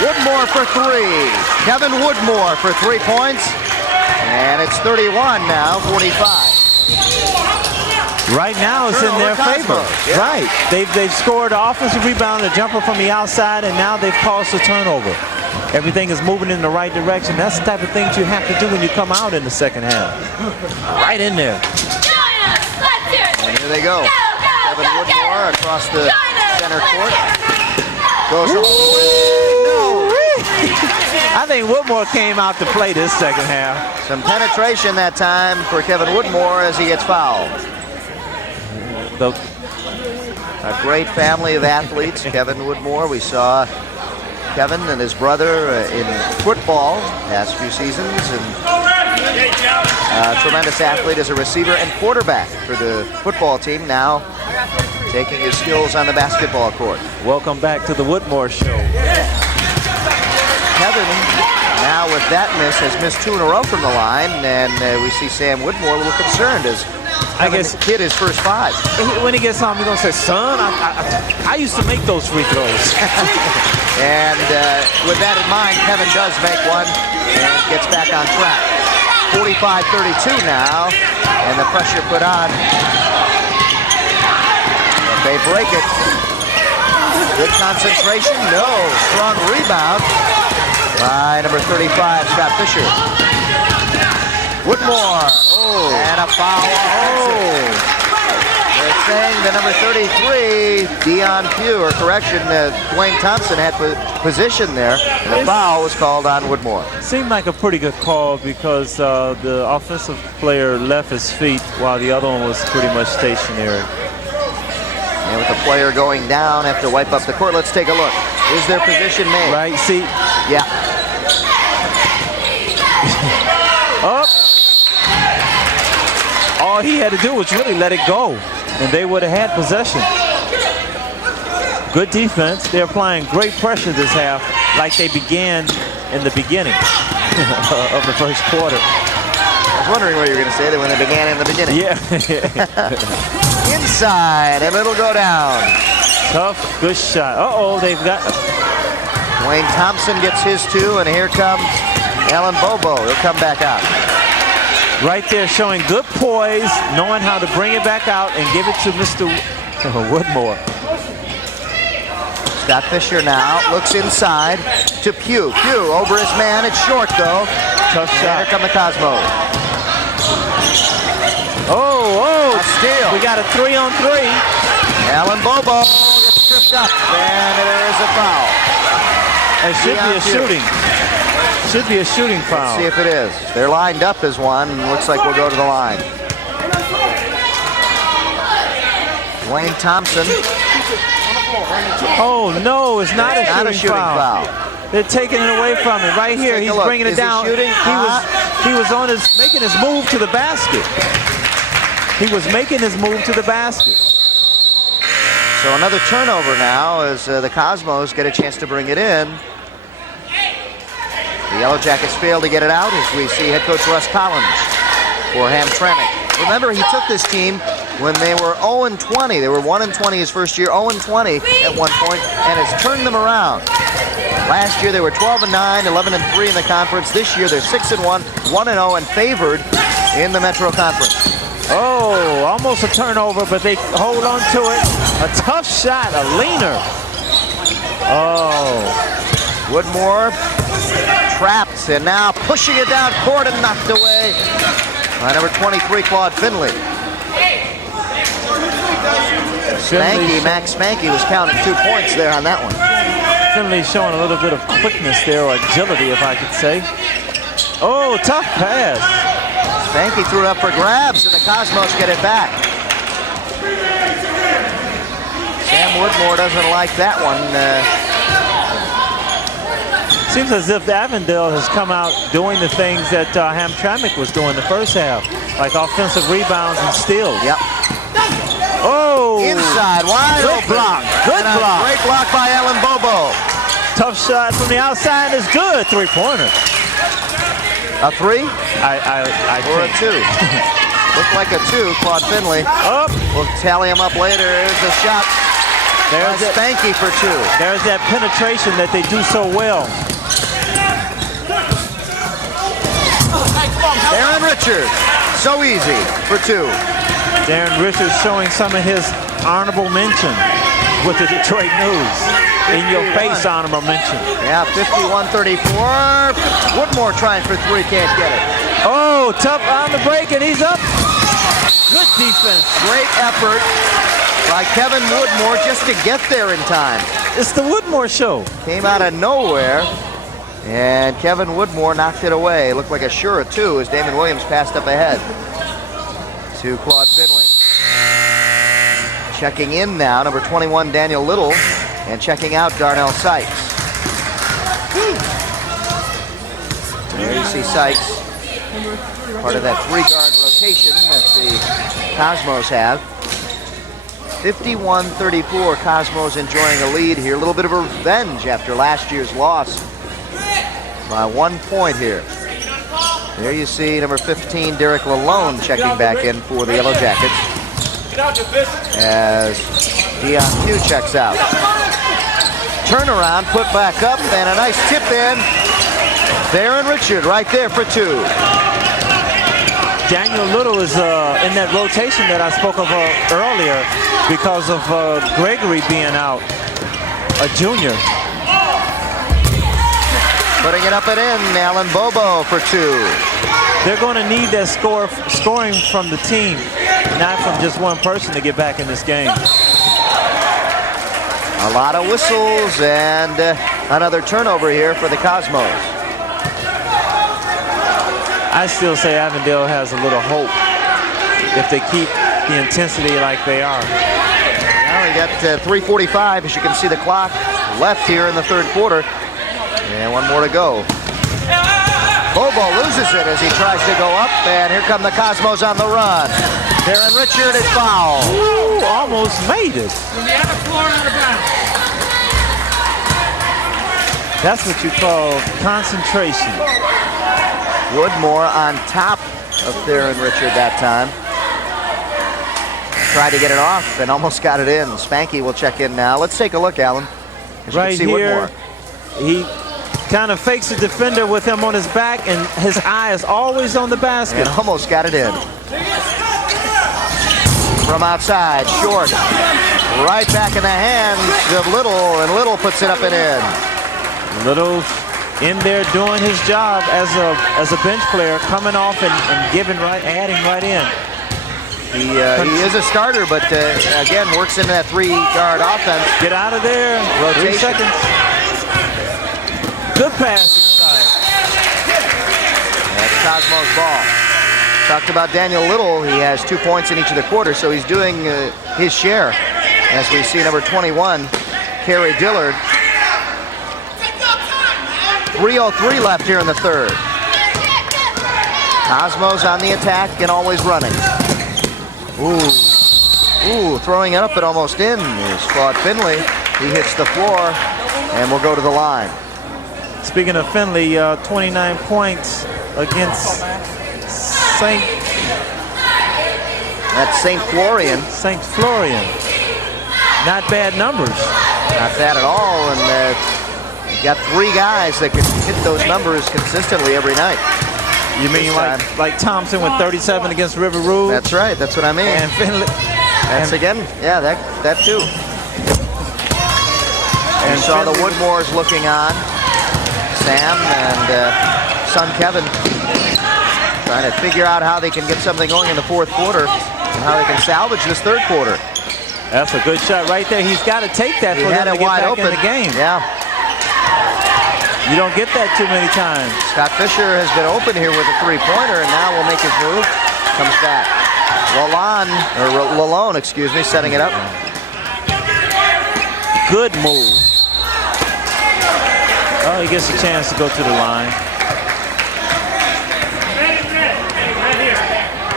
Woodmore for three. Kevin Woodmore for 3 points. And it's 31 now, 45. Right now it's in their favor. Yeah. Right. They've scored an offensive rebound, a jumper from the outside, and now they've caused a turnover. Everything is moving in the right direction. That's the type of things you have to do when you come out in the second half. Right in there. And here they go. Kevin Woodmore across the center court. Goes all the way. No. I think Woodmore came out to play this second half. Some penetration that time for Kevin Woodmore as he gets fouled. A great family of athletes. Kevin Woodmore, we saw Kevin and his brother in football past few seasons, and a tremendous athlete as a receiver and quarterback for the football team, now taking his skills on the basketball court. Welcome back to the Woodmore Show. Kevin, now with that miss, has missed 2 in a row from the line, and we see Sam Woodmore a little concerned as I guess hit his first 5. When he gets home, he's going to say, son, I used to make those free throws. And with that in mind, Kevin does make one and gets back on track. 45-32 now, and the pressure put on. But they break it. Good concentration, no. Strong rebound by number 35, Scott Fisher. Woodmore, and a foul. They're saying the number 33, Dion Pugh, or correction, Dwayne Thompson had position there, and the foul was called on Woodmore. Seemed like a pretty good call because the offensive player left his feet while the other one was pretty much stationary. And with the player going down, have to wipe up the court. Let's take a look. Is their position made? Right, see? Yeah. Up. All he had to do was really let it go, and they would have had possession. Good defense. They're applying great pressure this half, like they began in the beginning of the first quarter. I was wondering what you were going to say, that when they began in the beginning. Yeah. Inside, and it'll go down. Tough, good shot. Uh-oh, they've got... Dwayne Thompson gets his 2, and here comes Alan Bobo. He'll come back out. Right there, showing good poise, knowing how to bring it back out and give it to Mr. Woodmore. Scott Fisher now looks inside to Pugh. Pugh over his man. It's short, though. Tough shot. Here come the Cosmos. Oh, a steal. We got a 3-on-3. Alan Bobo gets tripped up, and there is a foul. It should be a shooting. Should be a shooting foul. Let's see if it is. They're lined up as one, and looks like we'll go to the line. Dwayne Thompson. Oh, no, it's not a shooting foul. They're taking it away from him. Right here, he's bringing it down. He was on making his move to the basket. He was making his move to the basket. So another turnover now as the Cosmos get a chance to bring it in. The Yellow Jackets fail to get it out as we see head coach Russ Collins for Hamtramck. Remember, he took this team when they were 0-20. They were 1-20 his first year, 0-20 at one point, and has turned them around. Last year they were 12-9, 11-3 in the conference. This year they're 6-1, 1-0, and favored in the Metro Conference. Oh, almost a turnover, but they hold on to it. A tough shot, a leaner. Oh. Woodmore trapped, and now pushing it down court and knocked away by number 23, Claude Finley. Max Spanky was counting 2 points there on that one. Finley showing a little bit of quickness there, or agility, if I could say. Oh, tough pass. Spanky threw it up for grabs, and the Cosmos get it back. Sam Woodmore doesn't like that one. Seems as if Avondale has come out doing the things that Hamtramck was doing the first half. like offensive rebounds and steals. Yep. Oh! Inside, wide Good open. block. Good And a block. Great block by Alan Bobo. Tough shot from the outside is good. Three-pointer. A three? I Or a think. two? Looked like a two, Claude Finley. Up. We'll tally him up later. There's the shot. There's that, Spanky for two. there's that penetration that they do so well. Darren Richard, so easy for two. Darren Richards showing some of his honorable mention with the Detroit News. In your face honorable mention. Yeah, 51-34. Woodmore trying for three, can't get it. Oh, tough on the break, and he's up. Good defense. Great effort by Kevin Woodmore just to get there in time. It's the Woodmore show. Came out of nowhere, and Kevin Woodmore knocked it away. Looked like a sure two as Damon Williams passed up ahead to Claude Finley. Checking in now, number 21, Daniel Little, and checking out Darnell Sykes. There you see Sykes, part of that three-guard rotation that the Cosmos have. 51-34, Cosmos enjoying a lead here. A little bit of a revenge after last year's loss by 1 point here. There you see number 15, Derek Lalone, checking back in for the Yellow Jackets as Dion Pugh checks out. Turnaround, put back up, and a nice tip in. Darren Richard right there for two. Daniel Little is in that rotation that I spoke of earlier because of Gregory being out, a junior. Putting it up and in, Alan Bobo for two. They're going to need that scoring from the team, not from just one person to get back in this game. A lot of whistles and another turnover here for the Cosmos. I still say Avondale has a little hope if they keep the intensity like they are. Now we got 3:45, as you can see the clock left here in the third quarter. And one more to go. Bobo loses it as he tries to go up, and here come the Cosmos on the run. Darren Richard is fouled. Ooh, almost made it. That's what you call concentration. Woodmore on top of Darren Richard that time. Tried to get it off and almost got it in. Spanky will check in now. Let's take a look, Alan. As Right you can see here, Woodmore. he kind of fakes the defender with him on his back, and his eye is always on the basket. And almost got it in. From outside, short. Right back in the hands of Little, and Little puts it up and in. Little in there doing his job as a bench player, coming off and giving right, adding right in. He is a starter, but again, works into that three-guard offense. Get out of there. Rotation. 3 seconds. Good pass inside. That's Cosmos ball. Talked about Daniel Little. He has 2 points in each of the quarters, so he's doing his share. As we see number 21, Kerry Dillard. 3:03 left here in the third. Cosmos on the attack and always running. Ooh, throwing it up and almost in is Claude Finley. He hits the floor and will go to the line. Speaking of Finley, 29 points against That's St. Florian. St. Florian. Not bad numbers. Not bad at all, and you got 3 guys that can hit those numbers consistently every night. You mean like Thompson with 37 against River Rouge? That's right, that's what I mean. And Finley. That's again, yeah, that too. And you saw the Woodmores looking on. Sam and son Kevin trying to figure out how they can get something going in the fourth quarter and how they can salvage this third quarter. That's a good shot right there. He's got to take that for them to get back in the game. Yeah. You don't get that too many times. Scott Fisher has been open here with a three-pointer, and now will make his move. Comes back. Lalone, excuse me, setting it up. Good move. Oh, he gets a chance to go to the line.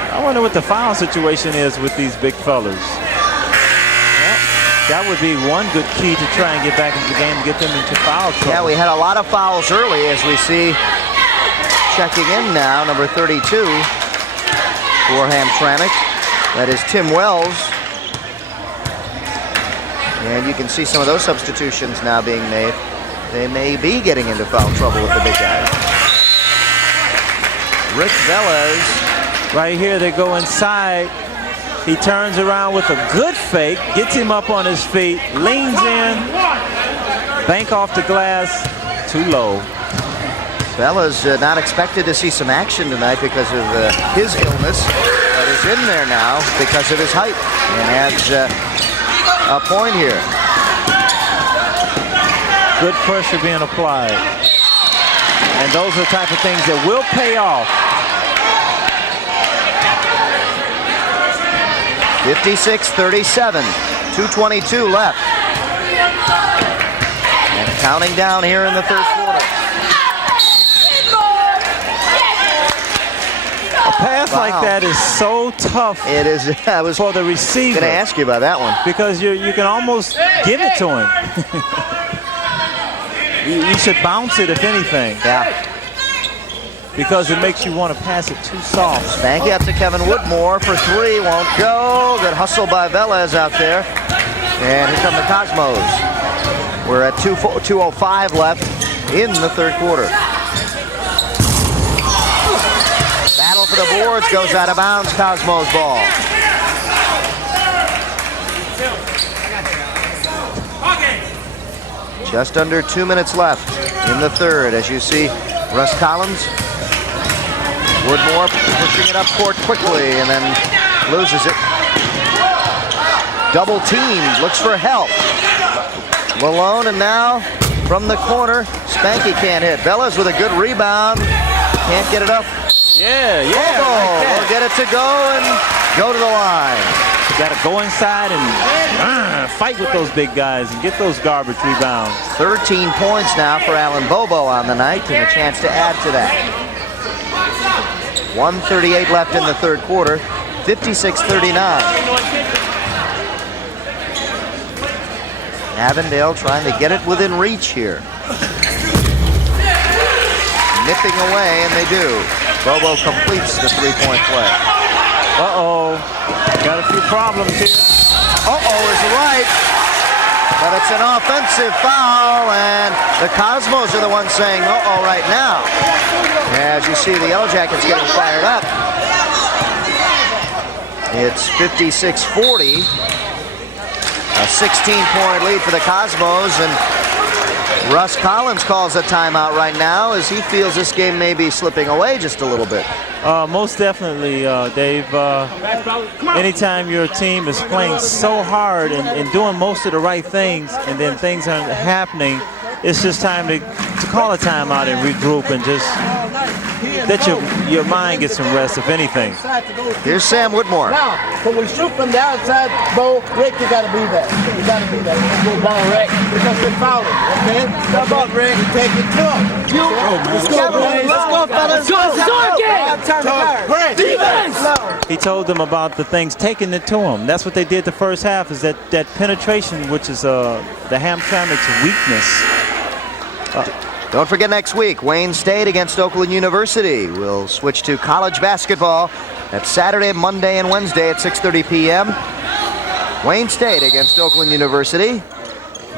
I wonder what the foul situation is with these big fellas. Well, that would be one good key to try and get back into the game and get them into foul trouble. Yeah, we had a lot of fouls early, as we see checking in now, number 32 for Hamtramck. That is Tim Wells. And you can see some of those substitutions now being made. They may be getting into foul trouble with the big guys. Rick Velez. Right here, they go inside. He turns around with a good fake, gets him up on his feet, leans in, bank off the glass, too low. Velez not expected to see some action tonight because of his illness, but is in there now because of his height and adds a point here. Good pressure being applied. And those are the type of things that will pay off. 56-37, 2:22 left. And counting down here in the third quarter. A pass like that is so tough. It is. I was for the receiver. Going to ask you about that one. Because you can almost give it to him. You should bounce it, if anything. Yeah. Because it makes you want to pass it too soft. Spanky up to Kevin Woodmore for three. Won't go. Good hustle by Velez out there. And here come the Cosmos. We're at 2:05 left in the third quarter. Battle for the boards, goes out of bounds. Cosmos ball. Just under 2 minutes left in the third. As you see, Russ Collins. Woodmore pushing it up court quickly and then loses it. Double teamed, looks for help. Malone, and now from the corner, Spanky can't hit. Velez with a good rebound, can't get it up. Yeah. Like will get it to go and go to the line. You got to go inside and fight with those big guys and get those garbage rebounds. 13 points now for Alan Bobo on the night, and a chance to add to that. 1:38 left in the third quarter, 56-39. Avondale trying to get it within reach here. Nipping away, and they do. Bobo completes the three-point play. Uh-oh. Got a few problems here. Uh-oh is right. But it's an offensive foul, and the Cosmos are the ones saying uh-oh right now. As you see, the Yellow Jackets getting fired up. It's 56-40. A 16-point lead for the Cosmos, and Russ Collins calls a timeout right now as he feels this game may be slipping away just a little bit. Most definitely, Dave. Anytime your team is playing so hard and doing most of the right things and then things aren't happening, it's just time to call a timeout and regroup and just let your mind get some rest, if anything. Here's Sam Woodmore. Now, when we shoot from the outside, Bo, Rick, you got to be there. You got to be there. Go ball, Rick, because they're fouling, okay? How about Rick? Take it to him. Let's go, boys. Let's go, fellas. Defense! He told them about the things, taking it to him. That's what they did the first half, is that penetration, which is the Hamtramck's weakness. Don't forget next week, Wayne State against Oakland University. We'll switch to college basketball. That's Saturday, Monday, and Wednesday at 6:30 p.m. Wayne State against Oakland University,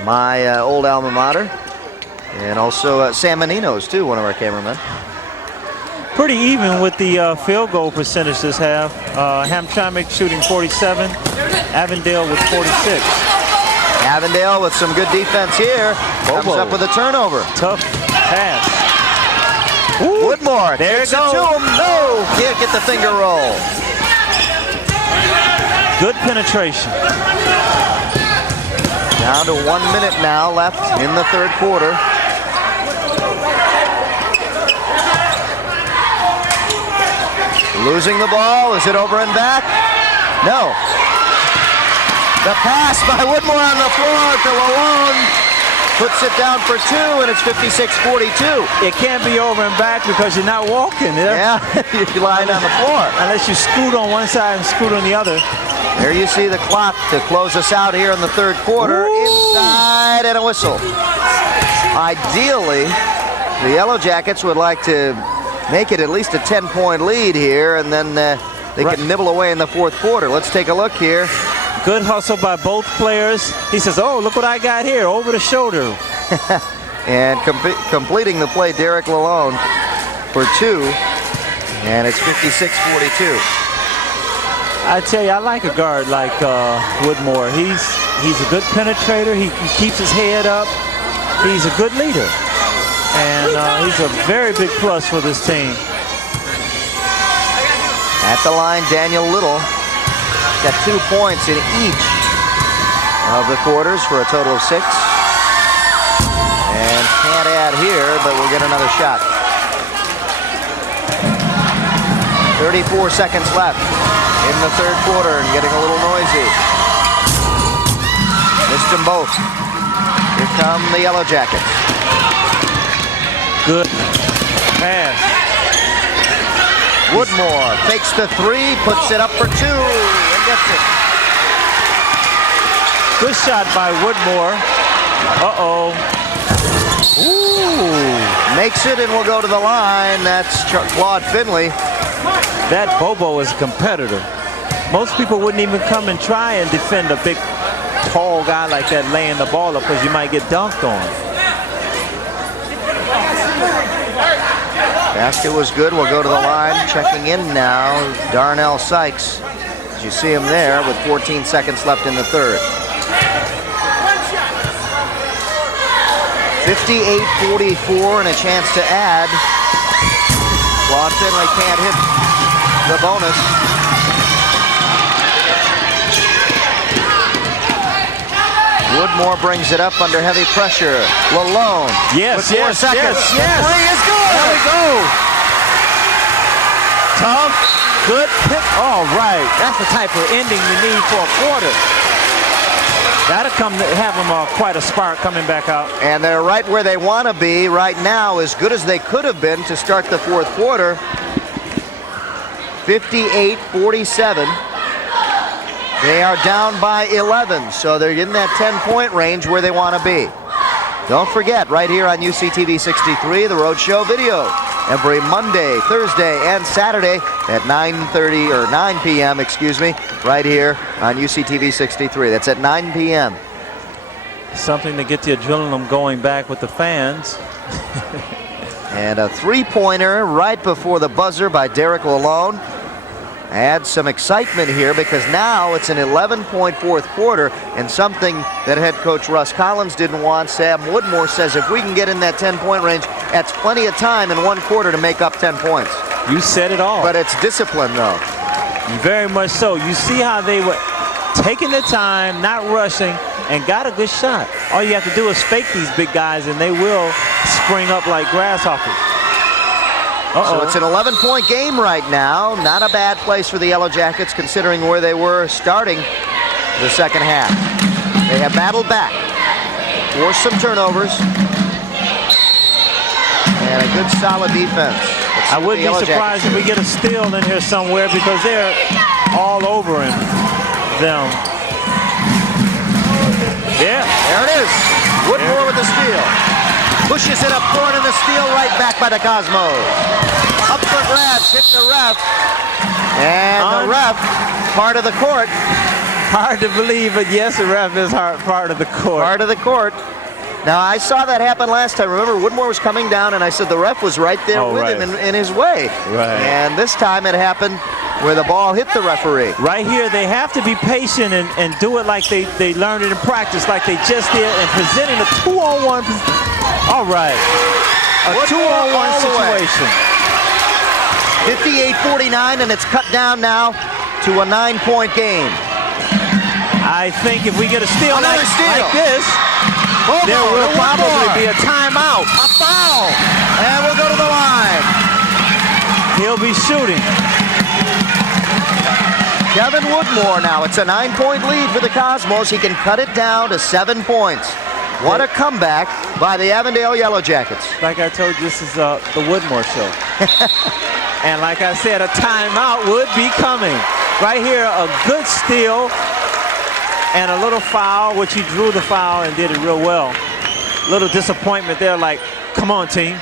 my old alma mater. And also Sam Menino's, too, one of our cameramen. Pretty even with the field goal percentage this half. Hamtramck shooting 47, Avondale with 46. Avondale with some good defense here. Comes up with a turnover. Tough pass. Ooh, Woodmore. There it goes. No, can't get the finger roll. Good penetration. Down to 1 minute now left in the third quarter. Losing the ball. Is it over and back? No. The pass by Woodmore on the floor to Lalone. puts it down for 2, and it's 56-42. It can't be over and back because you're not walking. Yeah, you're lying on the floor. Unless you scoot on one side and scoot on the other. There you see the clock to close us out here in the third quarter. Ooh. Inside and a whistle. Ideally, the Yellow Jackets would like to make it at least a 10-point lead here, and then they can nibble away in the fourth quarter. Let's take a look here. Good hustle by both players. He says, oh, look what I got here, over the shoulder. And completing the play, Derek Lalone for 2, and it's 56-42. I tell you, I like a guard like Woodmore. He's a good penetrator. He keeps his head up. He's a good leader. And he's a very big plus for this team. At the line, Daniel Little got 2 points in each of the quarters for a total of 6. And can't add here, but we'll get another shot. 34 seconds left in the third quarter and getting a little noisy. Missed them both. Here come the Yellow Jackets. Good pass. Woodmore fakes the 3, puts it up for 2, and gets it. Good shot by Woodmore. Uh-oh. Ooh. Makes it and will go to the line. That's Claude Finley. That Bobo is a competitor. Most people wouldn't even come and try and defend a big, tall guy like that laying the ball up because you might get dunked on. Basket was good. We'll go to the line. Checking in now, Darnell Sykes. As you see him there with 14 seconds left in the third. 58-44 and a chance to add. Claude Finley can't hit the bonus. Woodmore brings it up under heavy pressure. Lalone. Yes, with 4 seconds. Yes. The 3 is good. There we go. Tough, good pick. All right. That's the type of ending you need for a quarter. That'll have them quite a spark coming back out. And they're right where they want to be right now, as good as they could have been to start the fourth quarter. 58-47. They are down by 11, so they're in that 10-point range where they want to be. Don't forget, right here on UCTV 63, the Road Show video. Every Monday, Thursday, and Saturday at 9:30 or 9 p.m., excuse me, right here on UCTV 63. That's at 9 p.m. Something to get the adrenaline going back with the fans. And a three-pointer right before the buzzer by Derek Lalone. Adds some excitement here because now it's an 11-point fourth quarter, and something that head coach Russ Collins didn't want. Sam Woodmore says if we can get in that 10-point range, that's plenty of time in one quarter to make up 10 points. You said it all. But it's discipline, though. Very much so. You see how they were taking their time, not rushing, and got a good shot. All you have to do is fake these big guys, and they will spring up like grasshoppers. So it's an 11-point game right now. Not a bad place for the Yellow Jackets considering where they were starting the second half. They have battled back, forced some turnovers, and a good solid defense. I wouldn't be surprised if we get a steal in here somewhere because they're all over him. Yeah. There it is. Woodmore with the steal. Pushes it up court, and the steal right back by the Cosmos. Up for grabs, hit the ref. And the ref, part of the court. Hard to believe, but yes, the ref is part of the court. Part of the court. Now, I saw that happen last time. Remember, Woodmore was coming down, and I said the ref was right there with him in his way. Right. And this time it happened where the ball hit the referee. Right here, they have to be patient and do it like they learned it in practice, like they just did, and presenting a 2-on-1. All right. A 2-on-1 situation. 58-49, and it's cut down now to a 9-point game. I think if we get a steal like this, there Bobo, will probably be a timeout. A foul. And we'll go to the line. He'll be shooting. Kevin Woodmore now. It's a 9-point lead for the Cosmos. He can cut it down to 7 points. What a comeback by the Avondale Yellow Jackets. Like I told you, this is the Woodmore show. And like I said, a timeout would be coming. Right here, a good steal and a little foul, which he drew the foul and did it real well. Little disappointment there, like, come on, team.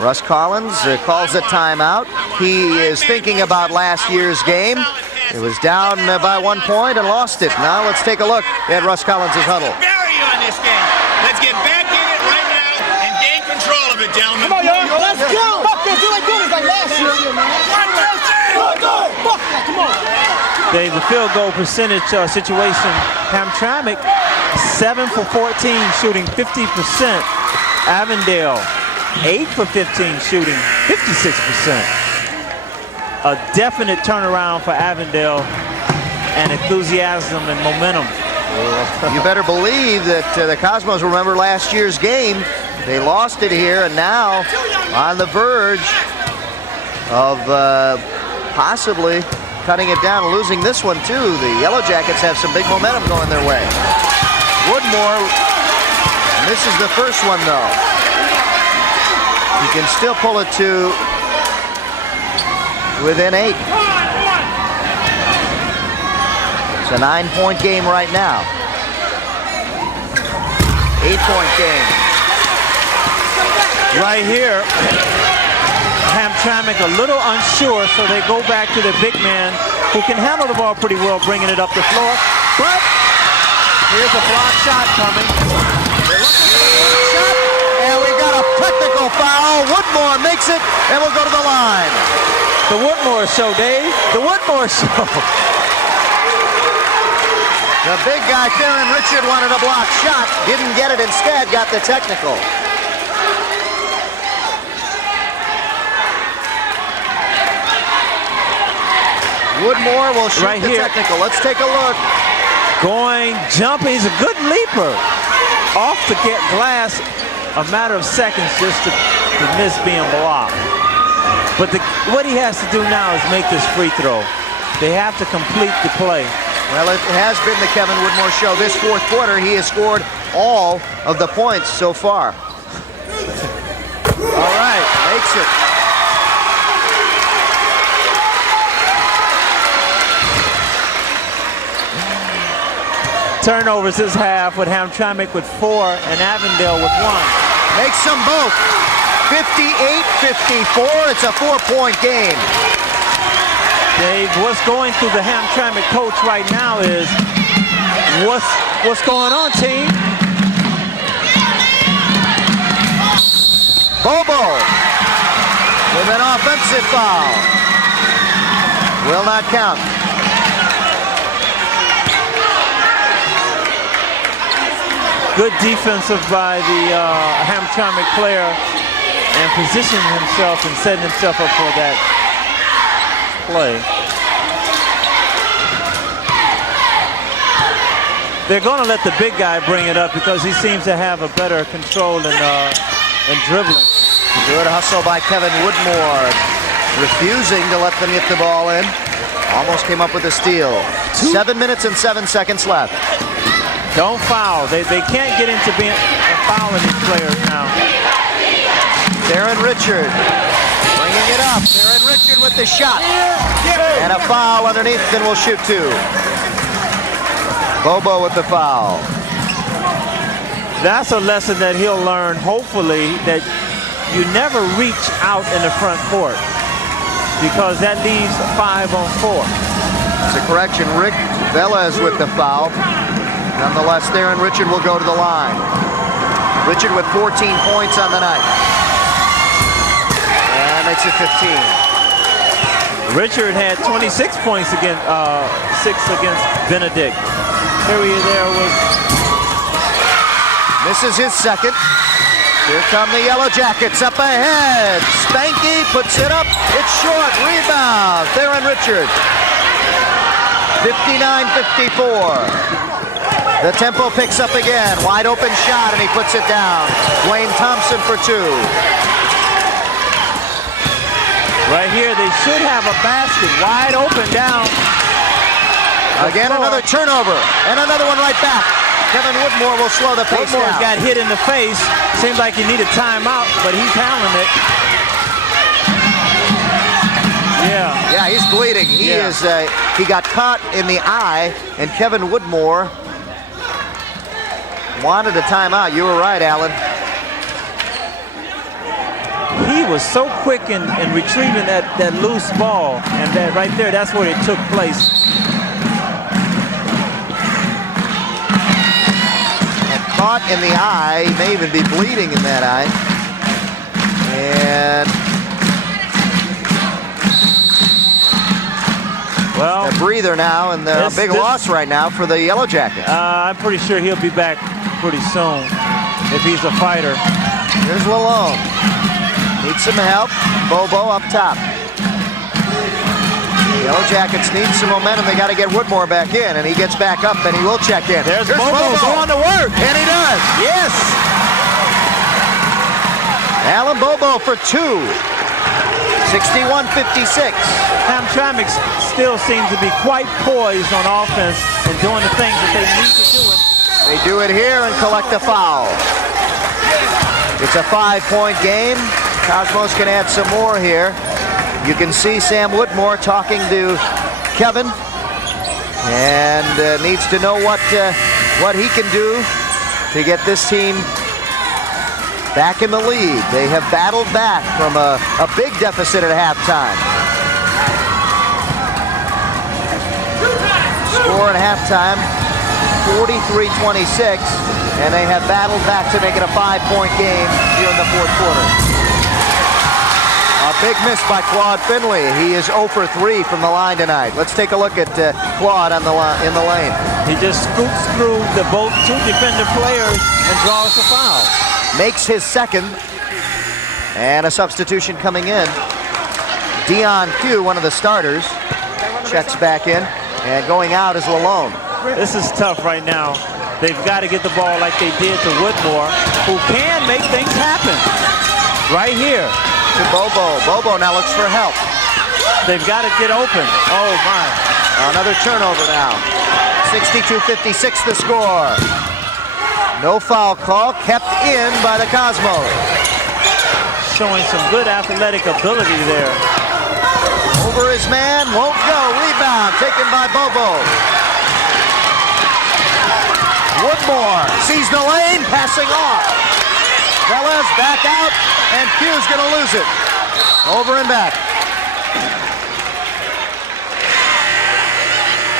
Russ Collins calls a timeout. He is thinking about last year's game. It was down by 1 point and lost it. Now let's take a look at Russ Collins' huddle. Bury you in this game. Let's get back in it right now and gain control of it, gentlemen. Come on, y'all. Let's go. Fuck this. Do like this like last year. 1, 2, 3. Go. Fuck that. Come on. Dave, the field goal percentage situation, Hamtramck 7 for 14, shooting 50%. Avondale 8 for 15, shooting 56%. A definite turnaround for Avondale, and enthusiasm and momentum. You better believe that the Cosmos remember last year's game. They lost it here, and now on the verge of possibly cutting it down and losing this one too. The Yellow Jackets have some big momentum going their way. Woodmore misses the first one though. You can still pull it to within 8. It's a 9-point game right now. 8-point game. Right here, Hamtramck a little unsure, so they go back to the big man who can handle the ball pretty well, bringing it up the floor. But here's a block shot coming. And we got a technical foul. Woodmore makes it, and we'll go to the line. The Woodmore show, Dave. The Woodmore show. The big guy, Theron Richard, wanted a block shot. Didn't get it instead, got the technical. Woodmore will shoot right the here. technical. Let's take a look. Going, jumping. He's a good leaper. Off to get glass. A matter of seconds just to miss being blocked. But what he has to do now is make this free throw. They have to complete the play. Well, it has been the Kevin Woodmore show. This fourth quarter, he has scored all of the points so far. All right, makes it. Turnovers this half with Hamtramck with 4 and Avondale with 1. Makes them both. 58-54. It's a 4-point game. Dave, what's going through the Hamtramck coach right now is what's going on, team? Bobo with an offensive foul. Will not count. Good defensive by the Hamtramck player, and positioning himself and setting himself up for that play. They're going to let the big guy bring it up because he seems to have a better control and dribbling. Good hustle by Kevin Woodmore, refusing to let them get the ball in. Almost came up with a steal. 7 minutes and 7 seconds left. Don't foul. They can't get into being fouling these players now. Theron Richard bringing it up. Theron Richard with the shot. And a foul underneath, then we'll shoot 2. Bobo with the foul. That's a lesson that he'll learn, hopefully, that you never reach out in the front court because that leaves 5 on 4. It's a correction. Rick Velez with the foul. Nonetheless, Theron Richard will go to the line. Richard with 14 points on the night. And makes it 15. Richard had 26 points against 6 against Benedict. Here he there was. Misses his second. Here come the Yellow Jackets up ahead. Spanky puts it up. It's short. Rebound. Theron Richard. 59-54. The tempo picks up again. Wide open shot, and he puts it down. Dwayne Thompson for 2. Right here, they should have a basket wide open down. Again, another turnover, and another one right back. Kevin Woodmore will slow the pace Woodmore's down. got hit in the face. Seems like he needed timeout, but he's handling it. Yeah, he's bleeding. He got caught in the eye, and Kevin Woodmore wanted a timeout. You were right, Alan. He was so quick in retrieving that loose ball, and that right there, that's where it took place. Caught in the eye. He may even be bleeding in that eye. And well, a breather now, and a big loss right now for the Yellow Jackets. I'm pretty sure he'll be back pretty soon if he's a fighter. Here's Lalone. Needs some help. Bobo up top. Yellow Jackets need some momentum. They got to get Woodmore back in, and he gets back up, and he will check in. Here's Bobo going to work. And he does. Yes. Alan Bobo for 2. 61-56. Hamtramck still seems to be quite poised on offense and doing the things that they need to do. They do it here and collect a foul. It's a 5-point game. Cosmos can add some more here. You can see Sam Woodmore talking to Kevin, and needs to know what he can do to get this team back in the lead. They have battled back from a big deficit at halftime. Score at halftime, 43-26, and they have battled back to make it a 5-point game here in the fourth quarter. A big miss by Claude Finley. He is 0 for 3 from the line tonight. Let's take a look at Claude on in the lane. He just scoots through the both two defender players and draws the foul. Makes his second, and a substitution coming in. Dion Pugh, one of the starters, checks back in, and going out is Lalone. This is tough right now. They've got to get the ball like they did to Woodmore, who can make things happen. Right here. To Bobo. Bobo now looks for help. They've got to get open. Oh, my. Another turnover now. 62-56 the score. No foul call, kept in by the Cosmos. Showing some good athletic ability there. Over his man, won't go. Rebound taken by Bobo. Woodmore sees the lane, passing off. Velez back out, and Pugh's going to lose it. Over and back.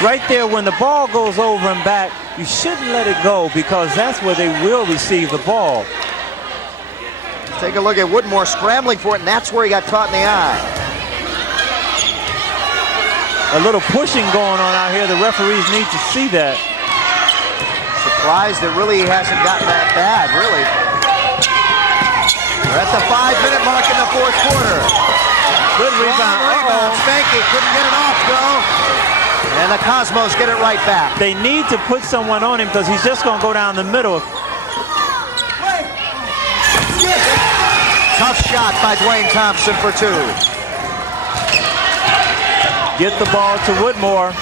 Right there, when the ball goes over and back, you shouldn't let it go, because that's where they will receive the ball. Take a look at Woodmore scrambling for it, and that's where he got caught in the eye. A little pushing going on out here. The referees need to see that. Surprised it really hasn't gotten that bad, really. We're at the 5-minute mark in the fourth quarter. Good rebound. Spanky couldn't get it off, though. And the Cosmos get it right back. They need to put someone on him, because he's just going to go down the middle. Tough shot by Dwayne Thompson for 2. Get the ball to Woodmore.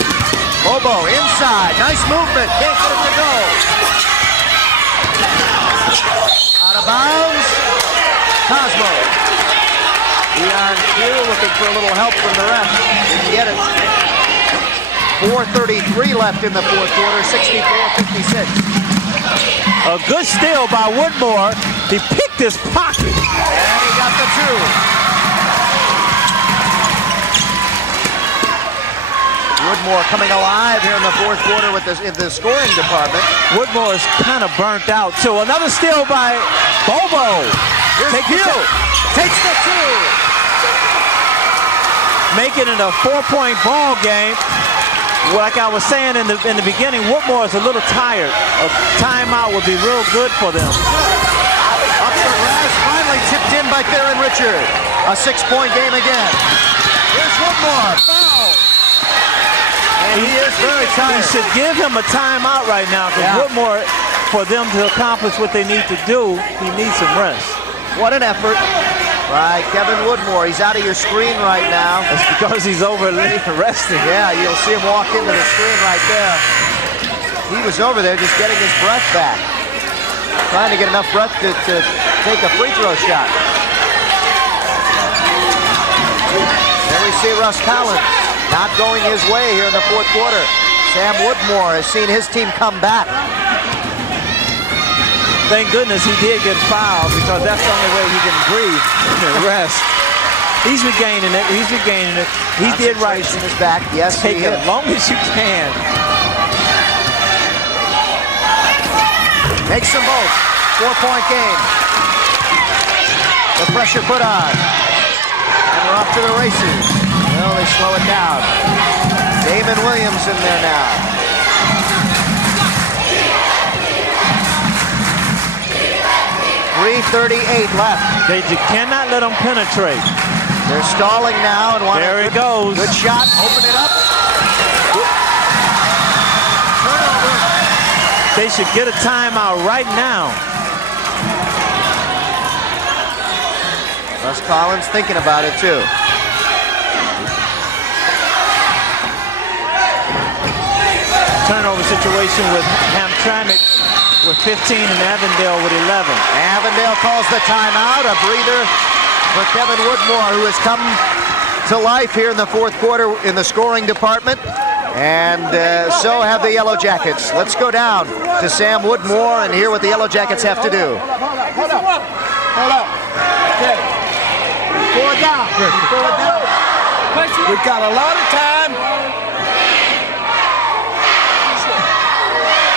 Bobo inside. Nice movement. Can't get it to go. Out of bounds. Cosmo. Dion Pugh looking for a little help from the ref. Didn't get it. 4:33 left in the fourth quarter. 64-56. A good steal by Woodmore. He picked his pocket. And he got the 2. Woodmore coming alive here in the fourth quarter with in the scoring department. Woodmore is kind of burnt out, too. Another steal by Bobo. Takes the 2. Making it a 4-point ball game. Like I was saying in the beginning, Woodmore is a little tired. A timeout would be real good for them. Up for grabs, finally tipped in by Theron Richard. A 6-point game again. Here's Woodmore. Foul. And he is very tired. He should give him a timeout right now, because Woodmore, for them to accomplish what they need to do, he needs some rest. What an effort by Kevin Woodmore. He's out of your screen right now. It's because he's over resting. Yeah, you'll see him walk into the screen right there. He was over there just getting his breath back. Trying to get enough breath to take a free throw shot. There we see Russ Collins not going his way here in the fourth quarter. Sam Woodmore has seen his team come back. Thank goodness he did get fouled, because that's the only way he can breathe and rest. He's regaining it. He's regaining it. He did right. In his back. Yes, take it as long as you can. Makes them both. 4-point game. The pressure put on. And we're off to the races. Well, they slow it down. Damon Williams in there now. .338 left. They cannot let them penetrate. They're stalling now and want. There it goes. Good shot. Open it up. Turnover. They should get a timeout right now. Russ Collins thinking about it too. Turnover situation with Hamtramck with 15 and Avondale with 11. Avondale calls the timeout. A breather for Kevin Woodmore, who has come to life here in the fourth quarter in the scoring department. And so have the Yellow Jackets. Let's go down to Sam Woodmore and hear what the Yellow Jackets have to do. Hold up. Okay. Four down. We got a lot of time.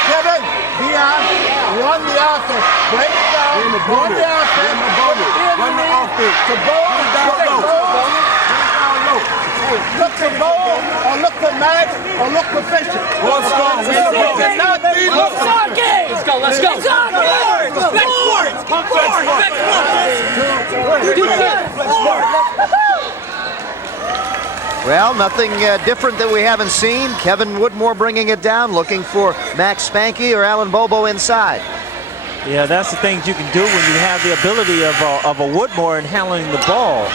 Kevin, Dion, run the offense. Break it down. Run the offense. Run the offense. To Bo. Look to Bo, or look to Max, or look to Fisher. Let's go. Let's go. Well, nothing different that we haven't seen. Kevin Woodmore bringing it down, looking for Max Spanky or Alan Bobo inside. Yeah, that's the things you can do when you have the ability of a Woodmore in handling the ball.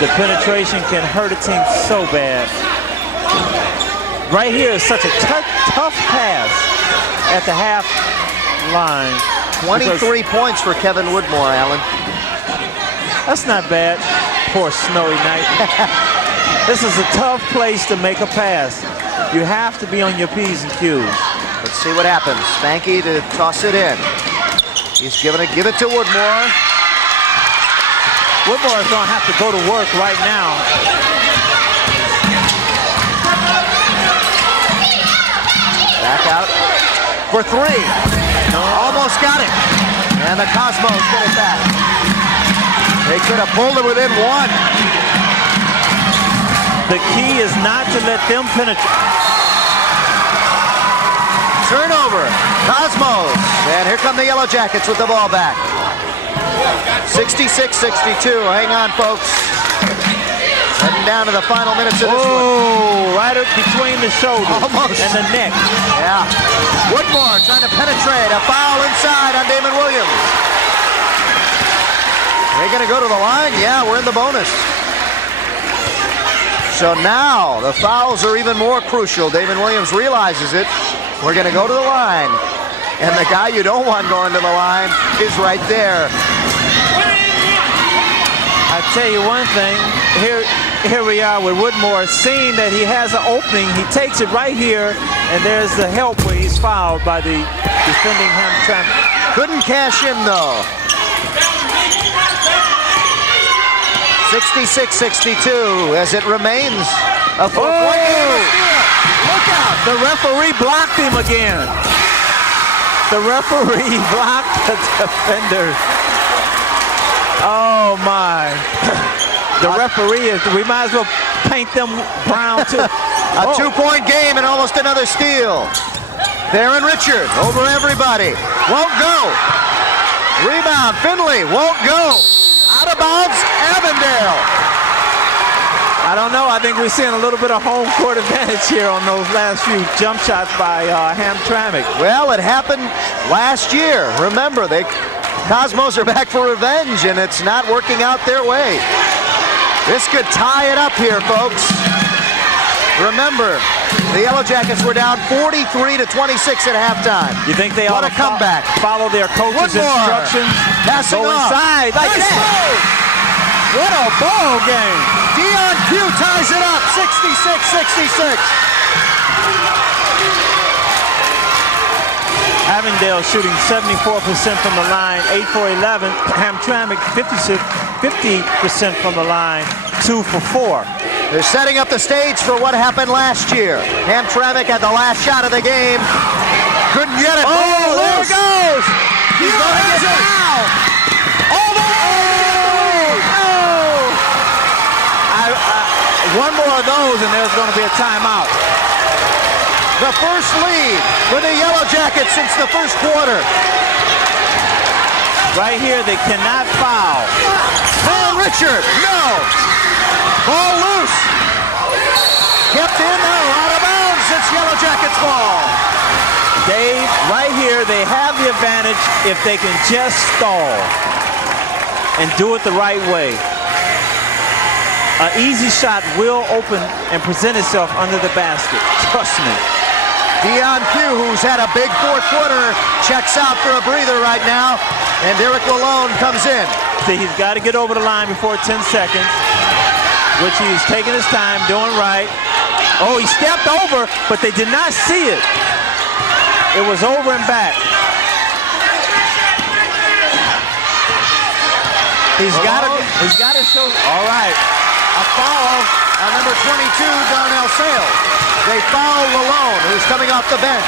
The penetration can hurt a team so bad. Right here is such a tough pass at the half line. 23 points for Kevin Woodmore, Alan. That's not bad. Poor snowy night. This is a tough place to make a pass. You have to be on your P's and Q's. Let's see what happens. Spanky to toss it in. He's give it to Woodmore. Woodmore is going to have to go to work right now. Back out for three. Almost got it. And the Cosmos get it back. They could have pulled it within one. The key is not to let them penetrate. Turnover. Cosmos. And here come the Yellow Jackets with the ball back. 66-62. Hang on, folks. Heading down to the final minutes of this one. Oh, right up between the shoulders and the neck. Yeah. Woodmore trying to penetrate. A foul inside on Damon Williams. They're going to go to the line? Yeah, we're in the bonus. So now the fouls are even more crucial. Damon Williams realizes it. We're going to go to the line. And the guy you don't want going to the line is right there. I tell you one thing, here we are with Woodmore, seeing that he has an opening. He takes it right here, and there's the help where he's fouled by the defending Hamtramck. Couldn't cash in, though. 66-62 as it remains a 4-point game. Look out! The referee blocked him again. The referee blocked the defender. Oh my. The referee is, we might as well paint them brown too. A 2-point game and almost another steal. Theron Richard over everybody. Won't go. Rebound, Finley won't go. Out of bounds, Avondale. I don't know. I think we're seeing a little bit of home court advantage here on those last few jump shots by Hamtramck. Well, it happened last year. Remember, Cosmos are back for revenge, and it's not working out their way. This could tie it up here, folks. Remember, The Yellow Jackets were down 43 to 26 at halftime. You think they ought What to a comeback. follow their coach's Woodmore. instructions? Passing Go off. inside like Nice that. move. What a ball game. Dion Pugh ties it up, 66-66. Avondale shooting 74% from the line, 8 for 11. Hamtramck 50% from the line, 2 for 4. They're setting up the stage for what happened last year. Hamtramck had the last shot of the game. Couldn't get it. Oh, there it goes. He's going to get it. All the way. No. One more of those and there's going to be a timeout. The first lead for the Yellow Jackets since the first quarter. Right here, they cannot foul. Paul Richard, no. Ball loose. Kept in, out of bounds. It's Yellow Jackets ball. Dave, right here, they have the advantage if they can just stall and do it the right way. An easy shot will open and present itself under the basket. Trust me. Dion Pugh, who's had a big fourth quarter, checks out for a breather right now, and Derek Lalone comes in. See, he's got to get over the line before 10 seconds, which he's taking his time, doing right. Oh, he stepped over, but they did not see it. It was over and back. He's got to show. All right. A foul on number 22, Darnell Sales. They foul Lalone, who's coming off the bench.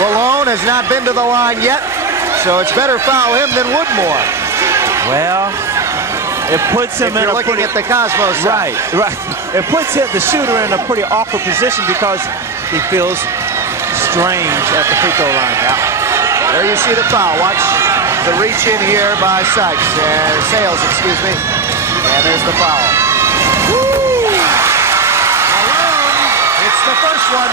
Lalone has not been to the line yet, so it's better foul him than Woodmore. Well, it puts him in a looking pretty, at the Cosmos side. right. It puts the shooter in a pretty awkward position because he feels strange at the free throw line. There you see the foul. Watch the reach in here by Sykes. Sales, excuse me. And there's the foul. Woo! Malone, it's the first one.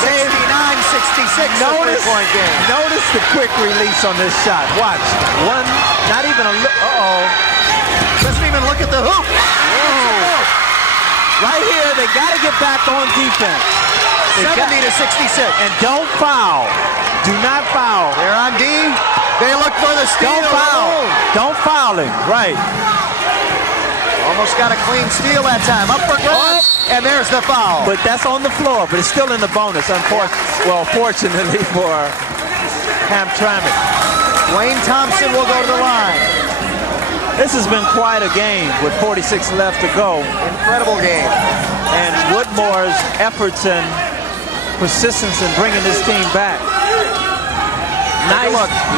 69-66, three-point game. Notice the quick release on this shot. Watch. One, not even a look. Uh-oh. Doesn't even look at the hoop. Right here, they got to get back on defense. 70-66. And don't foul. Do not foul. They're on D. They look for the steal. Don't foul. Don't foul him. Right. Almost got a clean steal that time. Up for grabs, and there's the foul. But that's on the floor, but it's still in the bonus, fortunately for Hamtramck. Wayne Thompson will go to the line. This has been quite a game with 46 left to go. Incredible game. And Woodmore's efforts and persistence in bringing this team back. Nice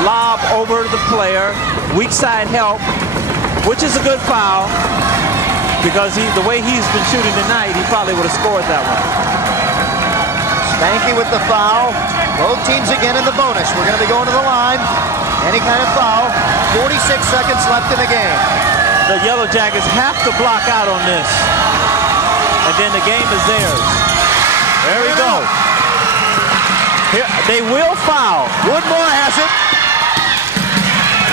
lob over the player. Weak side help, which is a good foul because the way he's been shooting tonight, he probably would have scored that one. Spanky with the foul. Both teams again in the bonus. We're going to be going to the line. Any kind of foul. 46 seconds left in the game. The Yellow Jackets have to block out on this. And then the game is theirs. There we go. Here, they will foul. Woodmore has it.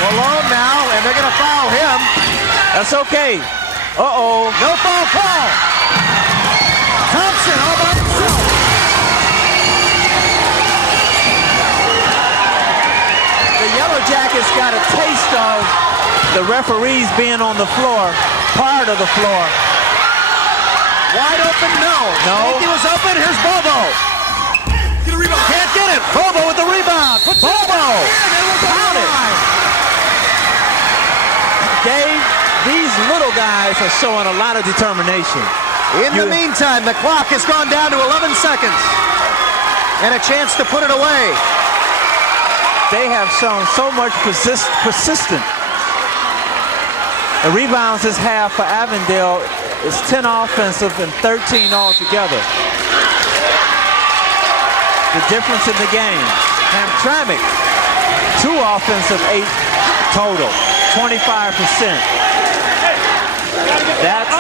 Malone now, and they're going to foul him. That's okay. Uh-oh. No foul call. Thompson all by himself. The Yellow Jackets got a taste of the referees being on the floor, part of the floor. Wide open, no. He was open. Here's Bobo. Get a rebound. Can't get it. Bobo with the rebound. Bobo. Count it. Dave, these little guys are showing a lot of determination. In the meantime, the clock has gone down to 11 seconds. And a chance to put it away. They have shown so much persistence. The rebounds this half for Avondale is 10 offensive and 13 altogether. The difference in the game. Hamtramck, 2 offensive, 8 total, 25%. That's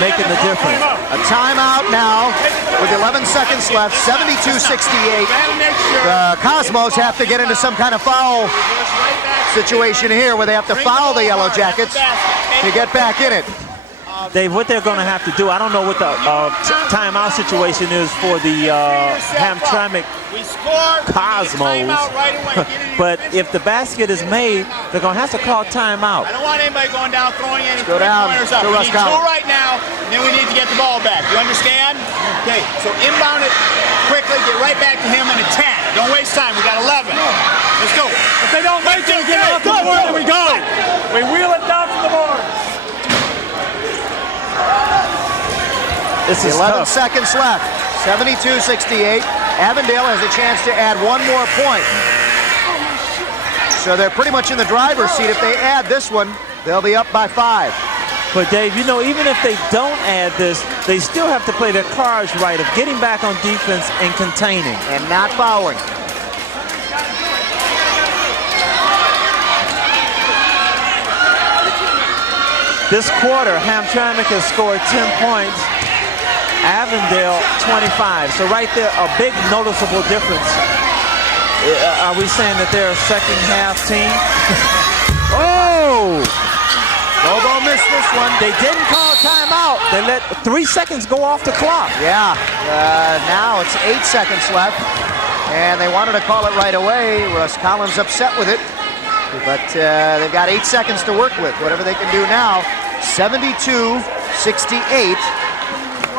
making the difference. A timeout now with 11 seconds left, 72-68. The Cosmos have to get into some kind of foul situation here where they have to foul the Yellow Jackets to get back in it. Dave, what they're going to have to do, I don't know what the timeout situation is for the Hamtramck Cosmos, but if the basket is made, they're going to have to call timeout. I don't want anybody going down throwing any Go down pointers up. to We Russ need 2 Collins. right now, and then we need to get the ball back. You understand? Okay, so inbound it quickly, get right back to him and attack. Don't waste time. We got 11. Let's go. If they don't make it, get off the board, then we go. We wheel it down to the board. This is 11 tough. seconds left. 72-68. Avondale has a chance to add 1 more point. So they're pretty much in the driver's seat. If they add this one, they'll be up by 5. But Dave, you know, even if they don't add this, they still have to play their cards right of getting back on defense and containing. And not fouling. This quarter, Hamtramck has scored 10 points. Avondale 25. So right there, a big noticeable difference. Are we saying that they're a second half team? Oh! Bobo missed this one. They didn't call timeout. They let 3 seconds go off the clock. Yeah, now it's 8 seconds left. And they wanted to call it right away. Russ Collins upset with it. But they've got 8 seconds to work with, whatever they can do now. 72-68.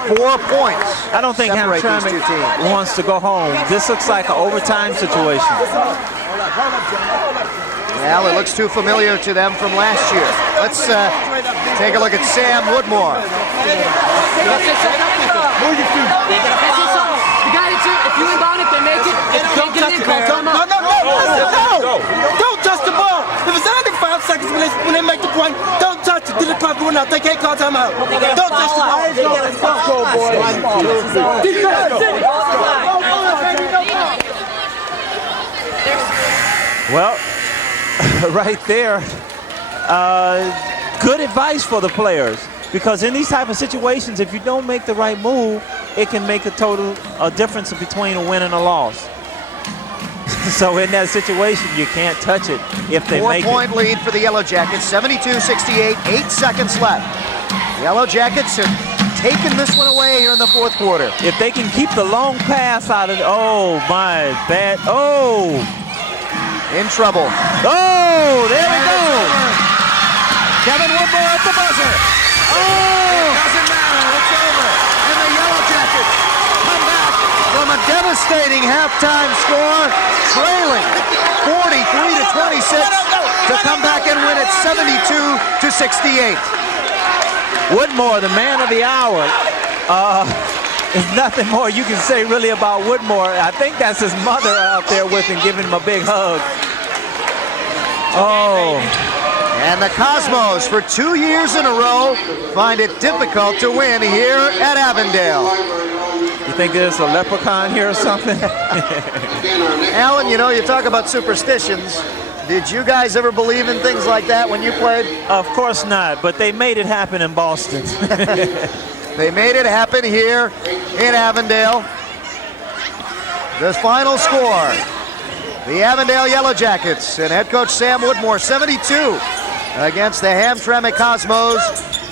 4 points. I don't think separate these two Hamtramck teams. wants to go home. This looks like an overtime situation. Well, it looks too familiar to them from last year. Let's take a look at Sam Woodmore. You got it, too. If you inbound it, they make it. If you don't get it, call timeout. No! Don't touch the ball. If it's under 5 seconds when they make the point, don't touch it. Till the clock run out. They can't call timeout. Don't touch the ball. Well, right there, good advice for the players, because in these type of situations, if you don't make the right move, it can make a total difference between a win and a loss. So in that situation, you can't touch it if they make it. 4-point lead for the Yellow Jackets, 72-68, 8 seconds left. Yellow Jackets have taken this one away here in the 4th quarter. If they can keep the long pass out of it, oh my, bad, oh. In trouble. Oh, there we go. Kevin Woodmore at the buzzer. Oh! It doesn't matter, it's over. And the Yellow Jackets come back from a devastating halftime score, trailing 43-26 to come back and win it 72-68. Woodmore, the man of the hour. There's nothing more you can say really about Woodmore. I think that's his mother out there with him, giving him a big hug. Oh. And the Cosmos, for 2 years in a row, find it difficult to win here at Avondale. You think there's a leprechaun here or something? Alan, you know, you talk about superstitions. Did you guys ever believe in things like that when you played? Of course not, but they made it happen in Boston. They made it happen here in Avondale. The final score, the Avondale Yellow Jackets and head coach Sam Woodmore, 72 against the Hamtramck Cosmos.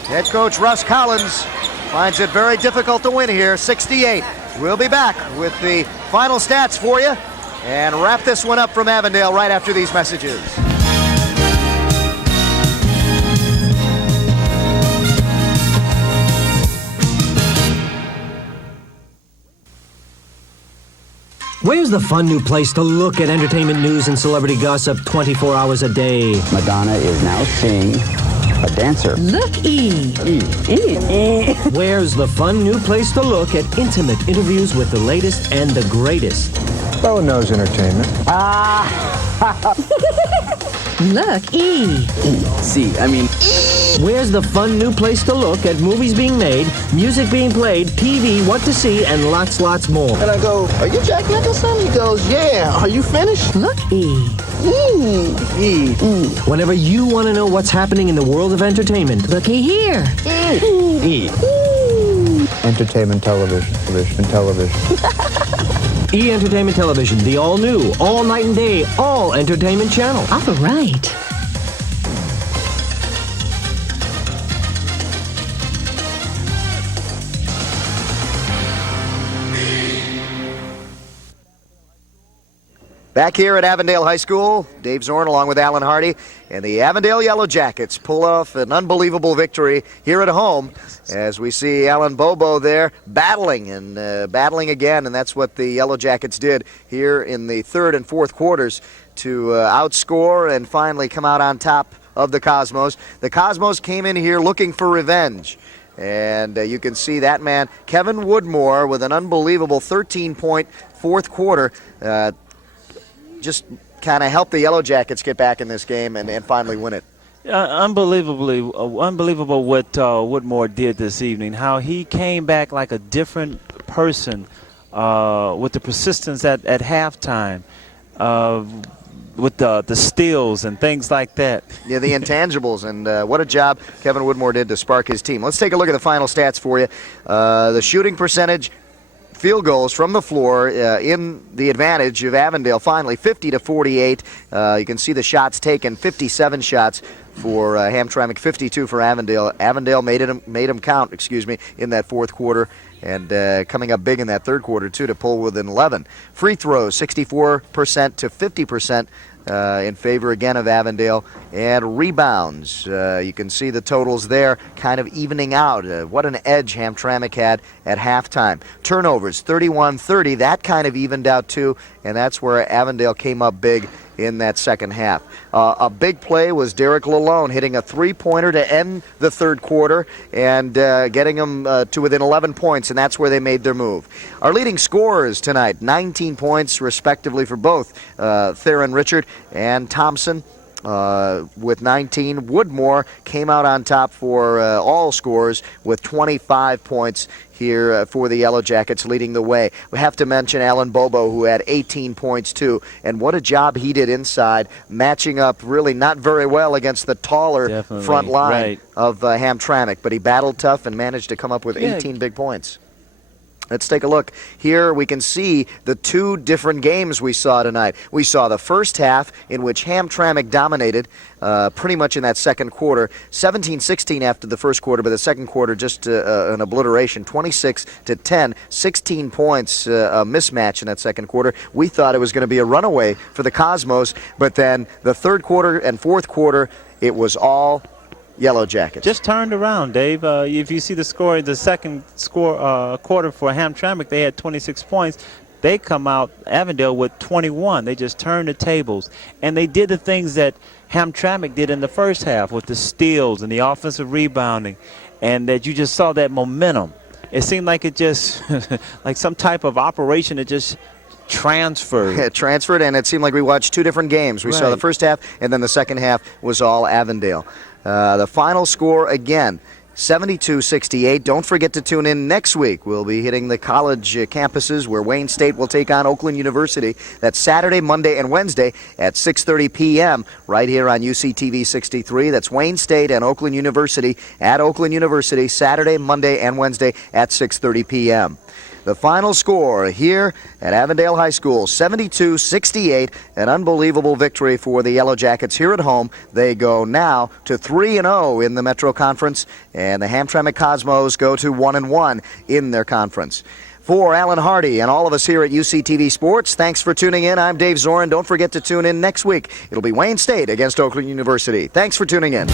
Head coach Russ Collins finds it very difficult to win here, 68. We'll be back with the final stats for you and wrap this one up from Avondale right after these messages. Where's the fun new place to look at entertainment news and celebrity gossip 24 hours a day? Madonna is now seeing a dancer. Look-y. Where's the fun new place to look at intimate interviews with the latest and the greatest? Bow-Nose Entertainment. Look-y. Where's the fun new place to look at movies being made, music being played, TV, what to see, and lots more? And I go, are you Jack Nicholson? He goes, yeah. Are you finished? Look-y. Whenever you want to know what's happening in the world of entertainment, Looky here. Entertainment television. E! Entertainment Television, the all-new, all-night and day, all entertainment channel. All right. Back here at Avondale High School, Dave Zorn along with Alan Hardy, and the Avondale Yellow Jackets pull off an unbelievable victory here at home as we see Alan Bobo there battling again, and that's what the Yellow Jackets did here in the third and fourth quarters to outscore and finally come out on top of the Cosmos. The Cosmos came in here looking for revenge. And you can see that man, Kevin Woodmore, with an unbelievable 13-point fourth quarter. Just kind of helped the Yellow Jackets get back in this game and finally win it. Unbelievable what Woodmore did this evening, how he came back like a different person with the persistence at halftime, with the steals and things like that. Yeah, the intangibles, and what a job Kevin Woodmore did to spark his team. Let's take a look at the final stats for you. The shooting percentage, field goals from the floor in the advantage of Avondale finally 50-48. You can see the shots taken, 57 shots for Hamtramck, 52 for Avondale. Avondale made him count, in that fourth quarter, and coming up big in that third quarter too to pull within 11. Free throws 64% to 50% in favor again of Avondale, and rebounds. You can see the totals there kind of evening out. What an edge Hamtramck had at halftime. Turnovers 31-30, that kind of evened out too, and that's where Avondale came up big in that second half. A big play was Derek Lalone hitting a three-pointer to end the third quarter and getting them to within 11 points, and that's where they made their move. Our leading scorers tonight, 19 points respectively for both Theron Richard and Thompson. With 19. Woodmore came out on top for all scorers with 25 points here for the Yellow Jackets, leading the way. We have to mention Alan Bobo, who had 18 points too, and what a job he did inside, matching up really not very well against the taller front line of Hamtramck, but he battled tough and managed to come up with 18 big points. Let's take a look. Here we can see the two different games we saw tonight. We saw the first half in which Hamtramck dominated pretty much in that second quarter. 17-16 after the first quarter, but the second quarter just an obliteration. 26-10, 16 points, a mismatch in that second quarter. We thought it was going to be a runaway for the Cosmos, but then the third quarter and fourth quarter, it was all Yellow Jackets. Just turned around, Dave. If you see the score, the second quarter for Hamtramck, they had 26 points. They come out, Avondale, with 21. They just turned the tables. And they did the things that Hamtramck did in the first half with the steals and the offensive rebounding, and that you just saw that momentum. It seemed like it just, like some type of operation that just transferred. It transferred, and it seemed like we watched two different games. We saw the first half, and then the second half was all Avondale. The final score, again, 72-68. Don't forget to tune in next week. We'll be hitting the college campuses where Wayne State will take on Oakland University. That's Saturday, Monday, and Wednesday at 6:30 p.m. right here on UCTV 63. That's Wayne State and Oakland University at Oakland University, Saturday, Monday, and Wednesday at 6:30 p.m. The final score here at Avondale High School, 72-68, an unbelievable victory for the Yellow Jackets here at home. They go now to 3-0 in the Metro Conference, and the Hamtramck Cosmos go to 1-1 in their conference. For Alan Hardy and all of us here at UCTV Sports, thanks for tuning in. I'm Dave Zorn. Don't forget to tune in next week. It'll be Wayne State against Oakland University. Thanks for tuning in.